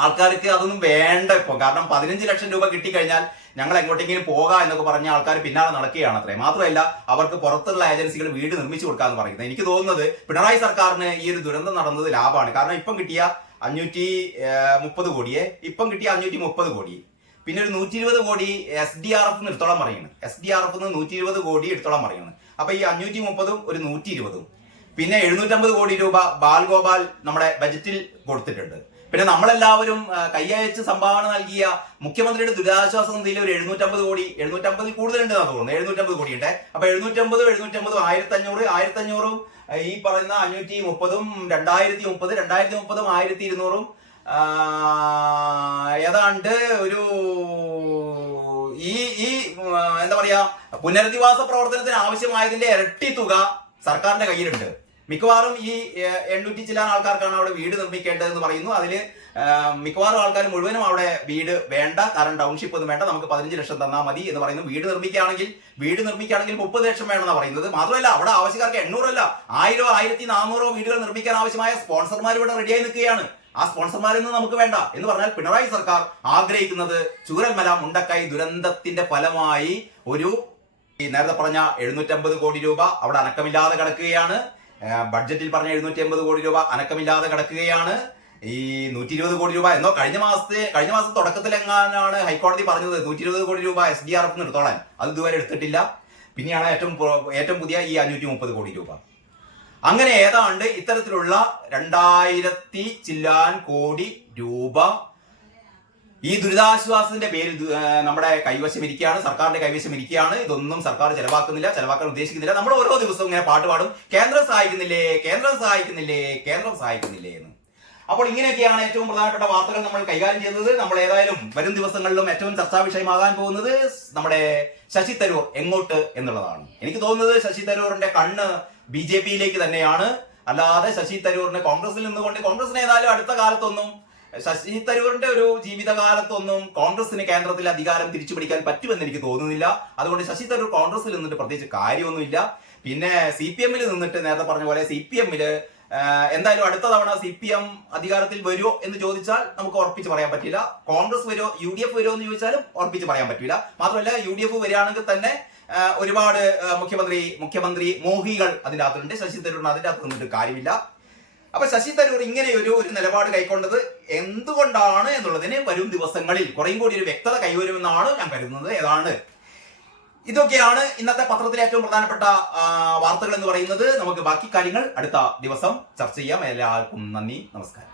ആൾക്കാർക്ക് അതൊന്നും വേണ്ട ഇപ്പൊ. കാരണം 15 ലക്ഷം രൂപ കിട്ടിക്കഴിഞ്ഞാൽ ഞങ്ങൾ എങ്ങോട്ടെങ്കിലും പോകാം എന്നൊക്കെ പറഞ്ഞ ആൾക്കാർ പിന്നാലെ നടക്കുകയാണ് അത്രേ. മാത്രമല്ല അവർക്ക് പുറത്തുള്ള ഏജൻസികൾ വീട് നിർമ്മിച്ചു കൊടുക്കാന്ന് പറയുന്നത്. എനിക്ക് തോന്നുന്നത് പിണറായി സർക്കാരിന് ഈ ഒരു ദുരന്തം നടന്നത് ലാഭമാണ്. കാരണം ഇപ്പം കിട്ടിയ 530 കോടിയെ ഇപ്പം കിട്ടിയ 530 കോടി, പിന്നെ ഒരു 120 കോടി SDRF എടുത്തോളം പറയുന്നത്. SDRF 120 കോടി എടുത്തോളം പറയുന്നത്. അപ്പൊ ഈ 530-ഉം ഒരു 120-ഉം പിന്നെ 750 കോടി രൂപ ബാൽഗോപാൽ നമ്മുടെ ബജറ്റിൽ കൊടുത്തിട്ടുണ്ട്. പിന്നെ നമ്മളെല്ലാവരും കൈയയച്ച് സംഭാവന നൽകിയ മുഖ്യമന്ത്രിയുടെ ദുരിതാശ്വാസ നിധിയിൽ ഒരു 750 കോടി, 750 കൂടുതലുണ്ടെന്നാണ് തോന്നുന്നത്, 750 കോടി ഉണ്ട്. അപ്പൊ 750 1500 ഈ പറയുന്ന 530-ഉം 2030, 2030-ഉം 1200-ഉം ഏതാണ്ട് ഒരു ഈ എന്താ പറയാ പുനരധിവാസ പ്രവർത്തനത്തിന് ആവശ്യമായതിന്റെ ഇരട്ടി തുക സർക്കാരിന്റെ കയ്യിലുണ്ട്. മിക്കവാറും ഈ 800 ചില ആൾക്കാർക്കാണ് അവിടെ വീട് നിർമ്മിക്കേണ്ടതെന്ന് പറയുന്നു. അതില് മിക്കവാറും ആൾക്കാർ മുഴുവനും അവിടെ വീട് വേണ്ട, കാരണം ടൗൺഷിപ്പ് ഒന്നും വേണ്ട, നമുക്ക് 15 ലക്ഷം തന്നാൽ മതി എന്ന് പറയുന്നു. വീട് നിർമ്മിക്കുകയാണെങ്കിൽ 30 ലക്ഷം വേണമെന്നാണ് പറയുന്നത്. മാത്രമല്ല അവിടെ ആവശ്യക്കാർക്ക് 800 അല്ല 1000, 1400 വീടുകൾ നിർമ്മിക്കാൻ ആവശ്യമായ സ്പോൺസർമാർ ഇവിടെ റെഡിയായി നിൽക്കുകയാണ്. ആ സ്പോൺസർമാരൊന്നും നമുക്ക് വേണ്ട എന്ന് പറഞ്ഞാൽ പിണറായി സർക്കാർ ആഗ്രഹിക്കുന്നത് ചൂരൽമല മുണ്ടക്കൈ ദുരന്തത്തിന്റെ ഫലമായി ഒരു നേരത്തെ പറഞ്ഞ 750 കോടി രൂപ അവിടെ അനക്കമില്ലാതെ കിടക്കുകയാണ്. ബഡ്ജറ്റിൽ പറഞ്ഞ 750 കോടി രൂപ അനക്കമില്ലാതെ കിടക്കുകയാണ്. ഈ 120 കോടി രൂപ എന്നോ കഴിഞ്ഞ മാസം തുടക്കത്തിൽ എങ്ങാനാണ് ഹൈക്കോടതി പറഞ്ഞത് 120 കോടി രൂപ SDRF എടുത്തോളാൻ. അത് ഇതുവരെ എടുത്തിട്ടില്ല. പിന്നെയാണ് ഏറ്റവും പുതിയ ഈ 530 കോടി രൂപ. അങ്ങനെ ഏതാണ്ട് ഇത്തരത്തിലുള്ള 2000 ചില്ലാൻ കോടി രൂപ ഈ ദുരിതാശ്വാസത്തിന്റെ പേരിൽ നമ്മുടെ കൈവശം ഇരിക്കുകയാണ്, സർക്കാരിന്റെ കൈവശം ഇരിക്കുകയാണ്. ഇതൊന്നും സർക്കാർ ചെലവാക്കാൻ ഉദ്ദേശിക്കുന്നില്ല. നമ്മൾ ഓരോ ദിവസവും ഇങ്ങനെ പാട്ട് പാടും, കേന്ദ്രം സഹായിക്കുന്നില്ലേ എന്ന്. അപ്പോൾ ഇങ്ങനെയൊക്കെയാണ് ഏറ്റവും പ്രധാനപ്പെട്ട വാർത്തകൾ നമ്മൾ കൈകാര്യം ചെയ്തത്. നമ്മൾ ഏതായാലും വരും ദിവസങ്ങളിലും ഏറ്റവും ചർച്ചാ വിഷയമാകാൻ പോകുന്നത് നമ്മുടെ ശശി തരൂർ എങ്ങോട്ട് എന്നുള്ളതാണ്. എനിക്ക് തോന്നുന്നത് ശശി തരൂറിന്റെ കണ്ണ് BJP-യിലേക്ക് തന്നെയാണ്. അല്ലാതെ ശശി തരൂറിന് കോൺഗ്രസിൽ നിന്നുകൊണ്ട് കോൺഗ്രസിന് ഏതായാലും അടുത്ത കാലത്തൊന്നും ശശി തരൂരിന്റെ ഒരു ജീവിതകാലത്തൊന്നും കോൺഗ്രസിന് കേന്ദ്രത്തിൽ അധികാരം തിരിച്ചു പിടിക്കാൻ പറ്റുമെന്ന് എനിക്ക് തോന്നുന്നില്ല. അതുകൊണ്ട് ശശി തരൂർ കോൺഗ്രസിൽ നിന്നിട്ട് പ്രത്യേകിച്ച് കാര്യമൊന്നുമില്ല. പിന്നെ CPM-ൽ നിന്നിട്ട് നേരത്തെ പറഞ്ഞ പോലെ CPM-ല് എന്തായാലും അടുത്ത തവണ CPM അധികാരത്തിൽ വരുമോ എന്ന് ചോദിച്ചാൽ നമുക്ക് ഉറപ്പിച്ച് പറയാൻ പറ്റില്ല. കോൺഗ്രസ് വരുമോ UDF വരുമോ എന്ന് ചോദിച്ചാലും ഉറപ്പിച്ച് പറയാൻ പറ്റില്ല. മാത്രമല്ല UDF വരികയാണെങ്കിൽ തന്നെ ഒരുപാട് മുഖ്യമന്ത്രി മോഹികൾ അതിന്റെ അകത്തുണ്ട്. ശശി തരൂരിന് അതിന്റെ അകത്ത് നിന്നിട്ട് കാര്യമില്ല. അപ്പൊ ശശി തരൂർ ഇങ്ങനെ ഒരു നിലപാട് കൈക്കൊണ്ടത് എന്തുകൊണ്ടാണ് എന്നുള്ളതിന് വരും ദിവസങ്ങളിൽ കുറേയും കൂടി ഒരു വ്യക്തത കൈവരുമെന്നാണ് ഞാൻ കരുതുന്നത്. ഏതാണ് ഇതൊക്കെയാണ് ഇന്നത്തെ പത്രത്തിലെ ഏറ്റവും പ്രധാനപ്പെട്ട വാർത്തകൾ എന്ന് പറയുന്നത്. നമുക്ക് ബാക്കി കാര്യങ്ങൾ അടുത്ത ദിവസം ചർച്ച ചെയ്യാം. എല്ലാവർക്കും നന്ദി, നമസ്കാരം.